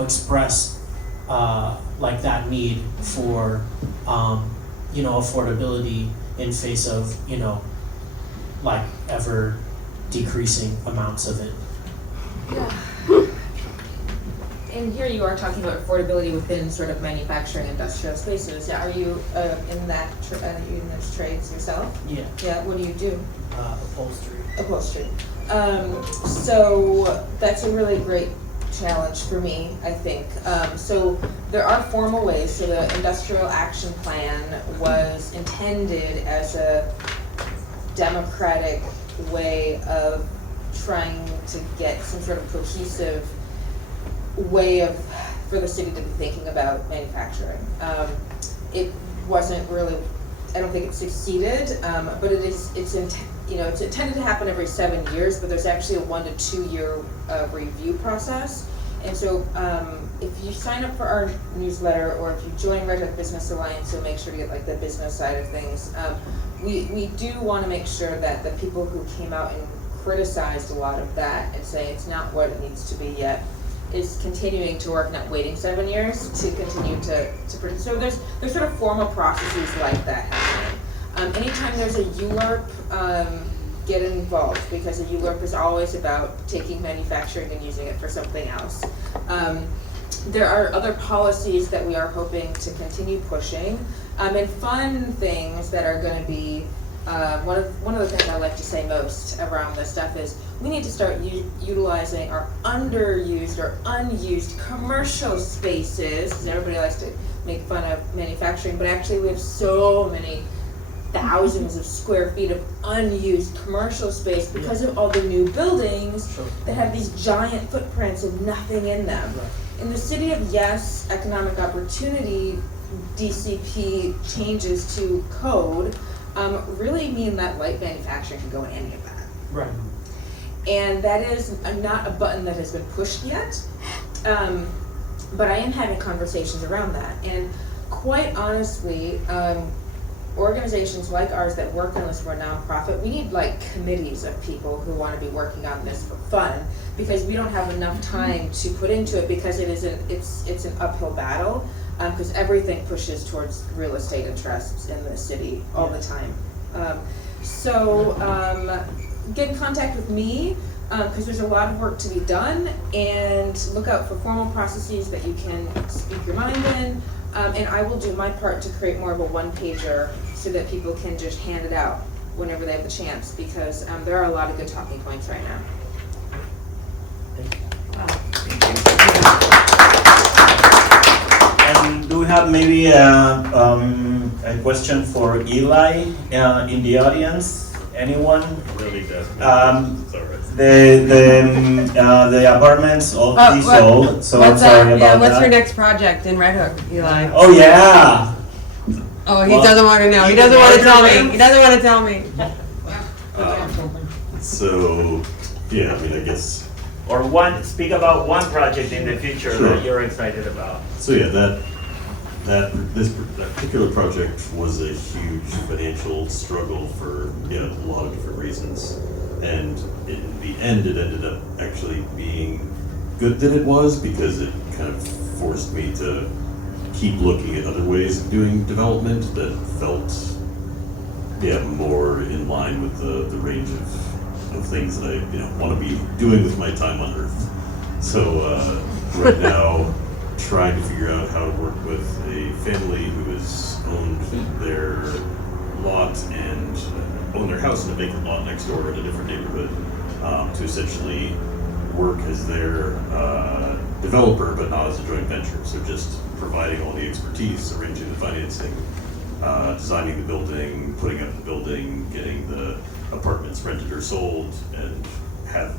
express like that need for, affordability in face of, like ever decreasing amounts of it. Yeah. And here you are talking about affordability within sort of manufacturing industrial spaces. Are you in that are you in those trades yourself? Yeah. Yeah. What do you do? Upholstery. Upholstery. So that's a really great challenge for me, I think. So there are formal ways. So the Industrial Action Plan was intended as a democratic way of trying to get some sort of cohesive way for the city to be thinking about manufacturing. It wasn't really, I don't think it succeeded, but it's intended to happen every 7 years, but there's actually a 1 to 2 year review process. And so if you sign up for our newsletter, or if you join Red Hook Business Alliance, you'll make sure to get like the business side of things. We do want to make sure that the people who came out and criticized a lot of that and say it's not what it needs to be yet is continuing to work, not waiting 7 years to continue to produce. So there's sort of formal processes like that happening. Anytime there's a ULURP, get involved, because a ULURP is always about taking manufacturing and using it for something else. There are other policies that we are hoping to continue pushing, and fun things that are going to be one of the things I like to say most around this stuff is we need to start utilizing our underused or unused commercial spaces, because everybody likes to make fun of manufacturing, but actually we have so many thousands of square feet of unused commercial space because of all the new buildings that have these giant footprints and nothing in them. In the city of Yes, economic opportunity, DCP changes to code really mean that light manufacturing can go in any of that. Right. And that is not a button that has been pushed yet, but I am having conversations around that. And quite honestly, organizations like ours that work on this, we're a nonprofit, we need like committees of people who want to be working on this for fun, because we don't have enough time to put into it, because it's an uphill battle, because everything pushes towards real estate interests in the city all the time. Get in contact with me, because there's a lot of work to be done, and look out for formal processes that you can speak your mind in. And I will do my part to create more of a one-pager so that people can just hand it out whenever they have the chance, because there are a lot of good talking points right now. And do we have maybe a question for Eli in the audience? Anyone? Really doesn't. It's all right. The apartments all sold, so I'm sorry about that. What's your next project in Red Hook, Eli? Oh yeah. Oh, he doesn't want to know. He doesn't want to tell me. He doesn't want to tell me. So, yeah, I mean, I guess. Or speak about one project in the future that you're excited about. So yeah, this particular project was a huge financial struggle for a lot of different reasons, and in the end, it ended up actually being good that it was, because it kind of forced me to keep looking at other ways of doing development that felt more in line with the range of things that I want to be doing with my time on Earth. So right now, trying to figure out how to work with a family who has owned their lot and owned their house in a vacant lot next door in a different neighborhood, to essentially work as their developer, but not as a joint venture. So just providing all the expertise, arranging the financing, designing the building, putting up the building, getting the apartments rented or sold, and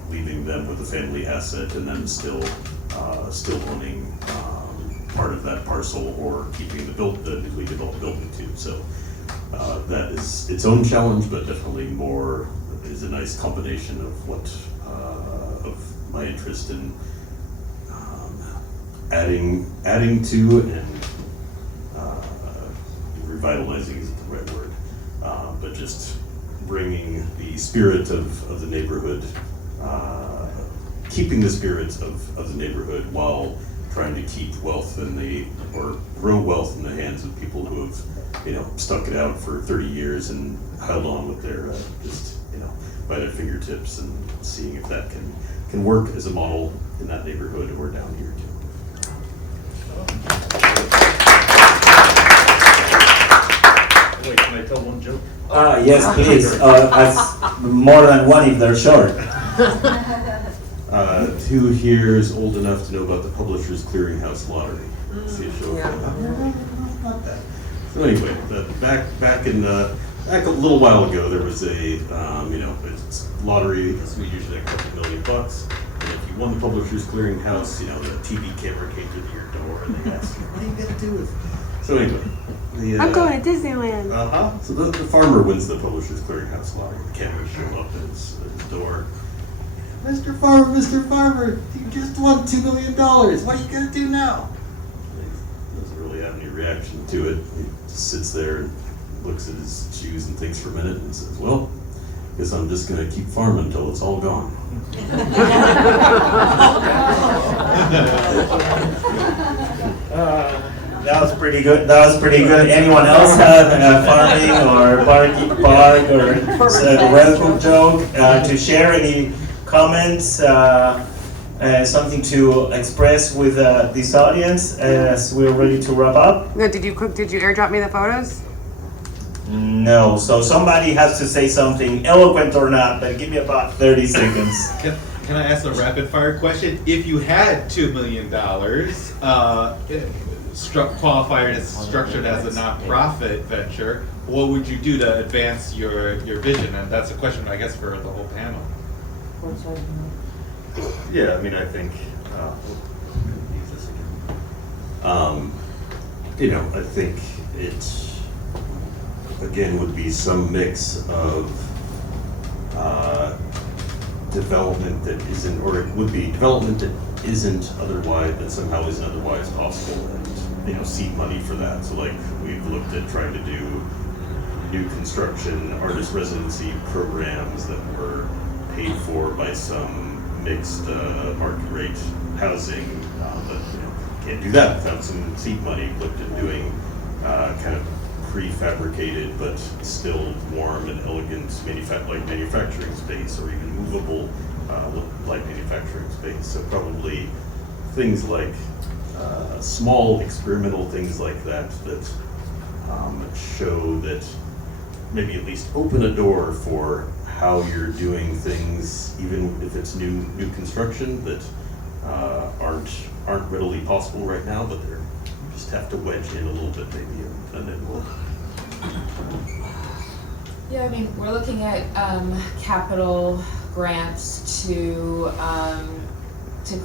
leaving them with a family asset, and then still owning part of that parcel or keeping the newly developed building too. So that is its own challenge, but definitely is a nice combination of what of my interest in adding to and revitalizing isn't the right word, but just bringing the spirit of the neighborhood, keeping the spirit of the neighborhood while trying to keep wealth or grow wealth in the hands of people who have, stuck it out for 30 years and held on with their, by their fingertips, and seeing if that can work as a model in that neighborhood or down here too. Wait, can I tell one joke? Yes, please. As more than one if they're short. Who here is old enough to know about the Publishers Clearinghouse lottery? See a show of hands. Not that. So anyway, back a little while ago, there was a it's lottery. So we usually like $2 million, and if you won the Publishers Clearinghouse, the TV camera came to your door and they asked you, "What are you gonna do with it?" So anyway, I'm going to Disneyland. So the farmer wins the Publishers Clearinghouse lottery. The cameras show up at his door. Mr. Farmer, you just won $2 million. What are you gonna do now? He doesn't really have any reaction to it. He just sits there and looks at his shoes and thinks for a minute and says, "Well, guess I'm just gonna keep farming until it's all gone." That was pretty good. Anyone else have a farming or park or Red Hook joke to share? Any comments? Something to express with this audience as we're ready to wrap up? No, did you airdrop me the photos? No. So somebody has to say something, eloquent or not, but give me about 30 seconds. Can I ask a rapid fire question? If you had $2 million, qualified as structured as a nonprofit venture, what would you do to advance your vision? And that's a question, I guess, for the whole panel. Yeah, I mean, I think, I think it, again, would be some mix of development that isn't, or it would be development that isn't otherwise, that somehow isn't otherwise possible, and, seed money for that. So like, we've looked at trying to do new construction, artist residency programs that were paid for by some mixed market rate housing, but can't do that without some seed money. Looked at doing kind of prefabricated but still warm and elegant manufacturing space, or even movable light manufacturing space. So probably things like small experimental things like that show that maybe at least open a door for how you're doing things, even if it's new construction that aren't readily possible right now, but you just have to wedge in a little bit maybe, and then we'll. Yeah, I mean, we're looking at capital grants to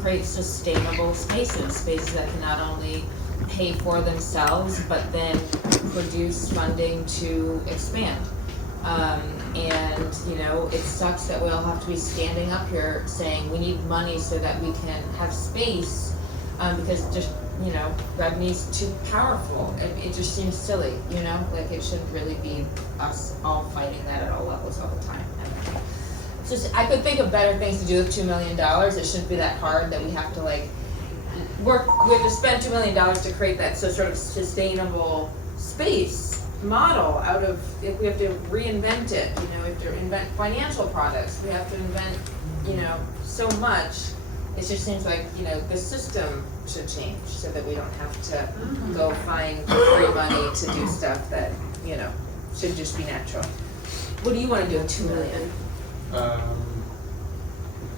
create sustainable spaces that can not only pay for themselves, but then produce funding to expand. And it sucks that we all have to be standing up here saying we need money so that we can have space, because just revenue's too powerful. It just seems silly, like it shouldn't really be us all fighting that at all levels all the time. It's just, I could think of better things to do with $2 million. It shouldn't be that hard that we have to we have to spend $2 million to create that sort of sustainable space model out of, if we have to reinvent it, we have to invent financial products, we have to invent, so much. It just seems like, the system should change so that we don't have to go find free money to do stuff that, should just be natural. What do you want to do with $2 million?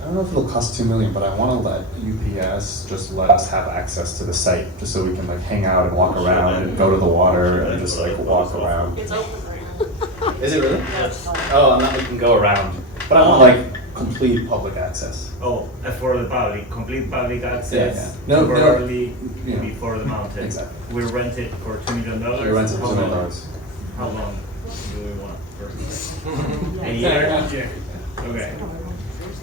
I don't know if it'll cost 2 million, but I want to let UPS just let us have access to the site, just so we can like hang out and walk around and go to the water and just like walk around. It's open right now. Is it really? Yes. Oh, not you can go around, but I want like complete public access. Oh, for the public, complete public access, Yeah. No, temporarily you know. before the mountain. Exactly. We rent it for $2 million. We rent it for $2 million. How long do we want? A year? Okay.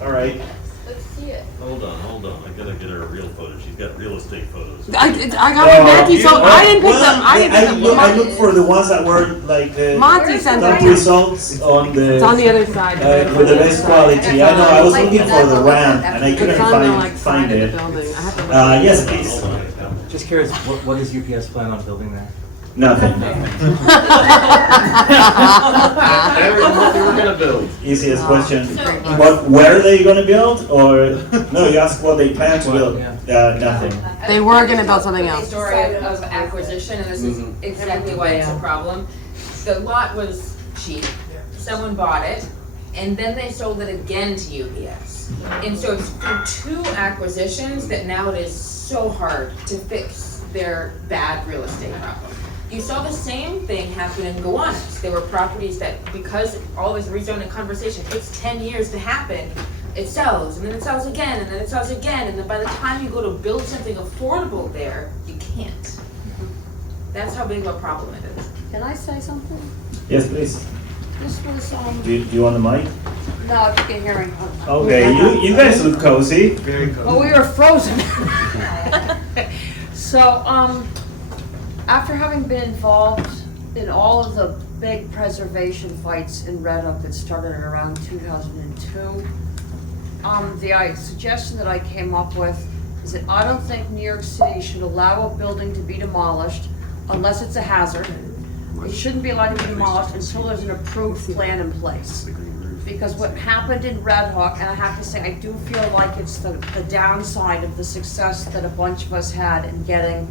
All right. Let's see it. Hold on, I gotta get her a real photo, she's got real estate photos. I got my Mackie, so I didn't pick them. I didn't pick them. I look for the ones that were like the Monty sent top them. results on the. It's on the other side. With the best quality. I know. I was looking for the ramp and I couldn't It's on the like find side of it. the building. I have to look. Yes, please. Just curious, what does UPS plan on building there? Nothing. Never know what they were gonna build. Easiest question. What? Where are they gonna build? Or no? You ask what they plan to build. Nothing. They were gonna build something else. Story of acquisition, and this is exactly why it's a problem. The lot was cheap, someone bought it, and then they sold it again to UPS. And so it's through 2 acquisitions that now it is so hard to fix their bad real estate problem. You saw the same thing happen in Gowanus. There were properties that, because all this rezoning conversation takes 10 years to happen, it sells, and then it sells again, and then it sells again, and then by the time you go to build something affordable there, you can't. That's how big of a problem it is. Can I say something? Yes, please. This was, Do you want the mic? no, if you can hear me. Okay. You guys look cozy. Very cozy. Oh, we were frozen. So, after having been involved in all of the big preservation fights in Red Hook that started in around 2002, the suggestion that I came up with is that I don't think New York City should allow a building to be demolished unless it's a hazard. It shouldn't be allowed to be demolished until there's an approved plan in place. Because what happened in Red Hook, and I have to say, I do feel like it's the downside of the success that a bunch of us had in getting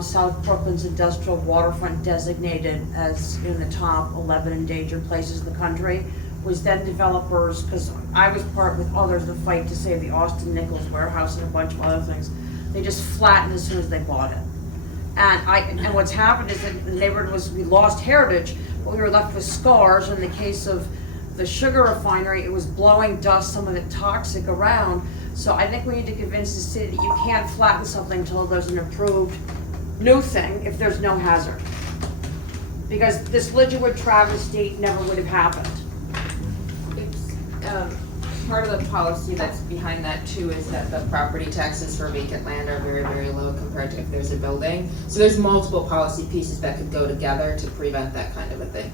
South Brooklyn's industrial waterfront designated as in the top 11 endangered places in the country, was then developers, because I was part with others the fight to save the Austin Nichols warehouse and a bunch of other things. They just flattened as soon as they bought it. And what's happened is that the neighborhood we lost heritage, but we were left with scars. In the case of the sugar refinery, it was blowing dust, some of it toxic around. So I think we need to convince the city that you can't flatten something until there's an approved new thing if there's no hazard. Because this Lidgerwood travesty never would have happened. It's, part of the policy that's behind that too is that the property taxes for vacant land are very, very low compared to if there's a building. So there's multiple policy pieces that could go together to prevent that kind of a thing.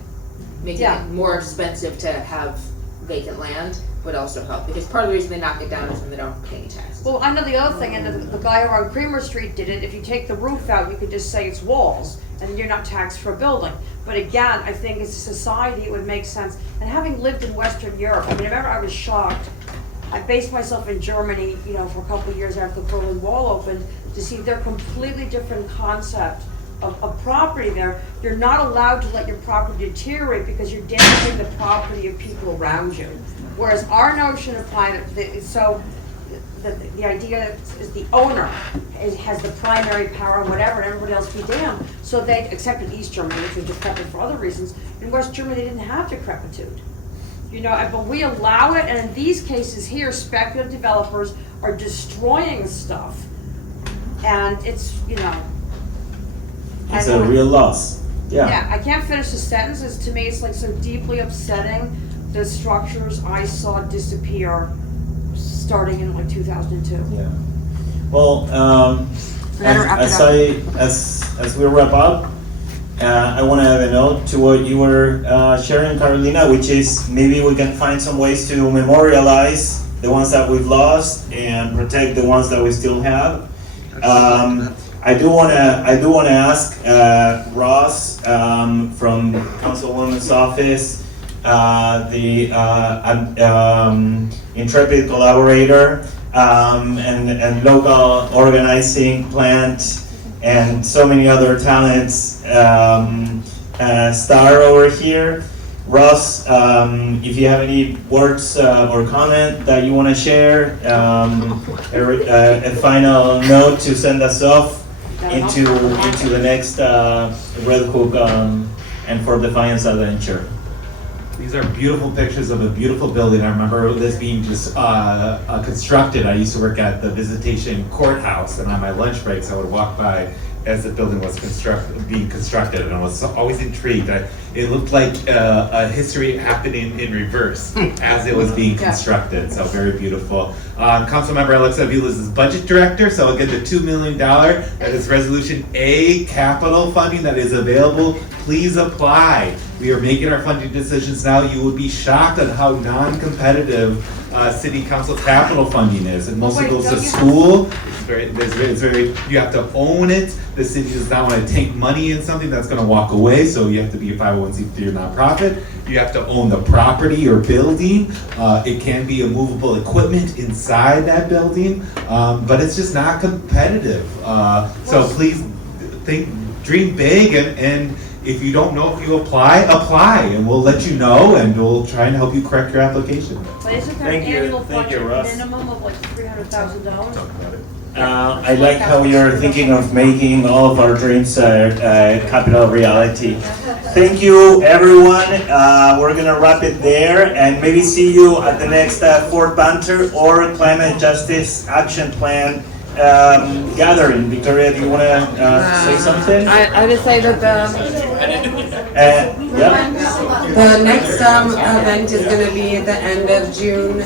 Making it more expensive to have vacant land would also help, because part of the reason they knock it down is when they don't pay any taxes. Well, I know the other thing, and the guy around Creamer Street did it, if you take the roof out, you could just say it's walls, and you're not taxed for a building. But again, I think as a society, it would make sense, and having lived in Western Europe, I mean, I remember I was shocked. I based myself in Germany, for a couple of years after the Berlin Wall opened, to see their completely different concept of property there. You're not allowed to let your property deteriorate because you're damaging the property of people around you. Whereas our notion of private, the idea is the owner has the primary power and whatever, and everybody else be damned. So they, except in East Germany, which was decrepit for other reasons, in West Germany they didn't have decrepitude. But we allow it, and in these cases here, speculative developers are destroying stuff. And it's, It's a real loss. Yeah, I can't finish the sentences. To me, it's like so deeply upsetting, the structures I saw disappear starting in like 2002. Yeah. Well, as we wrap up, I want to add a note to what you were sharing, Carolina, which is maybe we can find some ways to memorialize the ones that we've lost and protect the ones that we still have. I do want to ask Ross from Councilwoman's office, the intrepid collaborator and local organizing plant and so many other talents star over here. Ross, if you have any words or comment that you want to share, a final note to send us off into the next Red Hook and Fort Defiance adventure. These are beautiful pictures of a beautiful building. I remember this being just constructed. I used to work at the Visitation Courthouse, and on my lunch breaks, I would walk by as the building was being constructed, and I was always intrigued. It looked like a history happening in reverse as it was being constructed. So very beautiful. Councilmember Alexa Aviles is budget director. So again, the $2 million, that is Resolution A capital funding that is available. Please apply. We are making our funding decisions now. You would be shocked at how non-competitive city council capital funding is. And most of it goes to school. It's very, you have to own it. The city does not want to take money in something that's going to walk away. So you have to be a 501c3 nonprofit. You have to own the property or building. It can be a movable equipment inside that building, but it's just not competitive. So please dream big, and if you don't know if you apply, and we'll let you know, and we'll try and help you correct your application. But isn't there an annual budget minimum of like $300,000? I like how you're thinking of making all of our dreams capital reality. Thank you, everyone. We're gonna wrap it there, and maybe see you at the next Fort Banter or Climate Justice Action Plan gathering. Victoria, do you want to say something? I would say that the next event is going to be at the end of June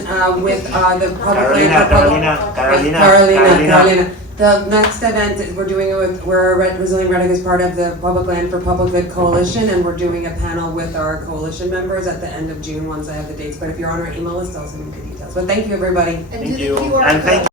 with the public Carolina. The next event is we're doing it with Resilient Red Hook is part of the Public Land for Public Good Coalition, and we're doing a panel with our coalition members at the end of June once I have the dates. But if you're on our email list, I'll send you the details. But thank you, everybody. Thank you. And thank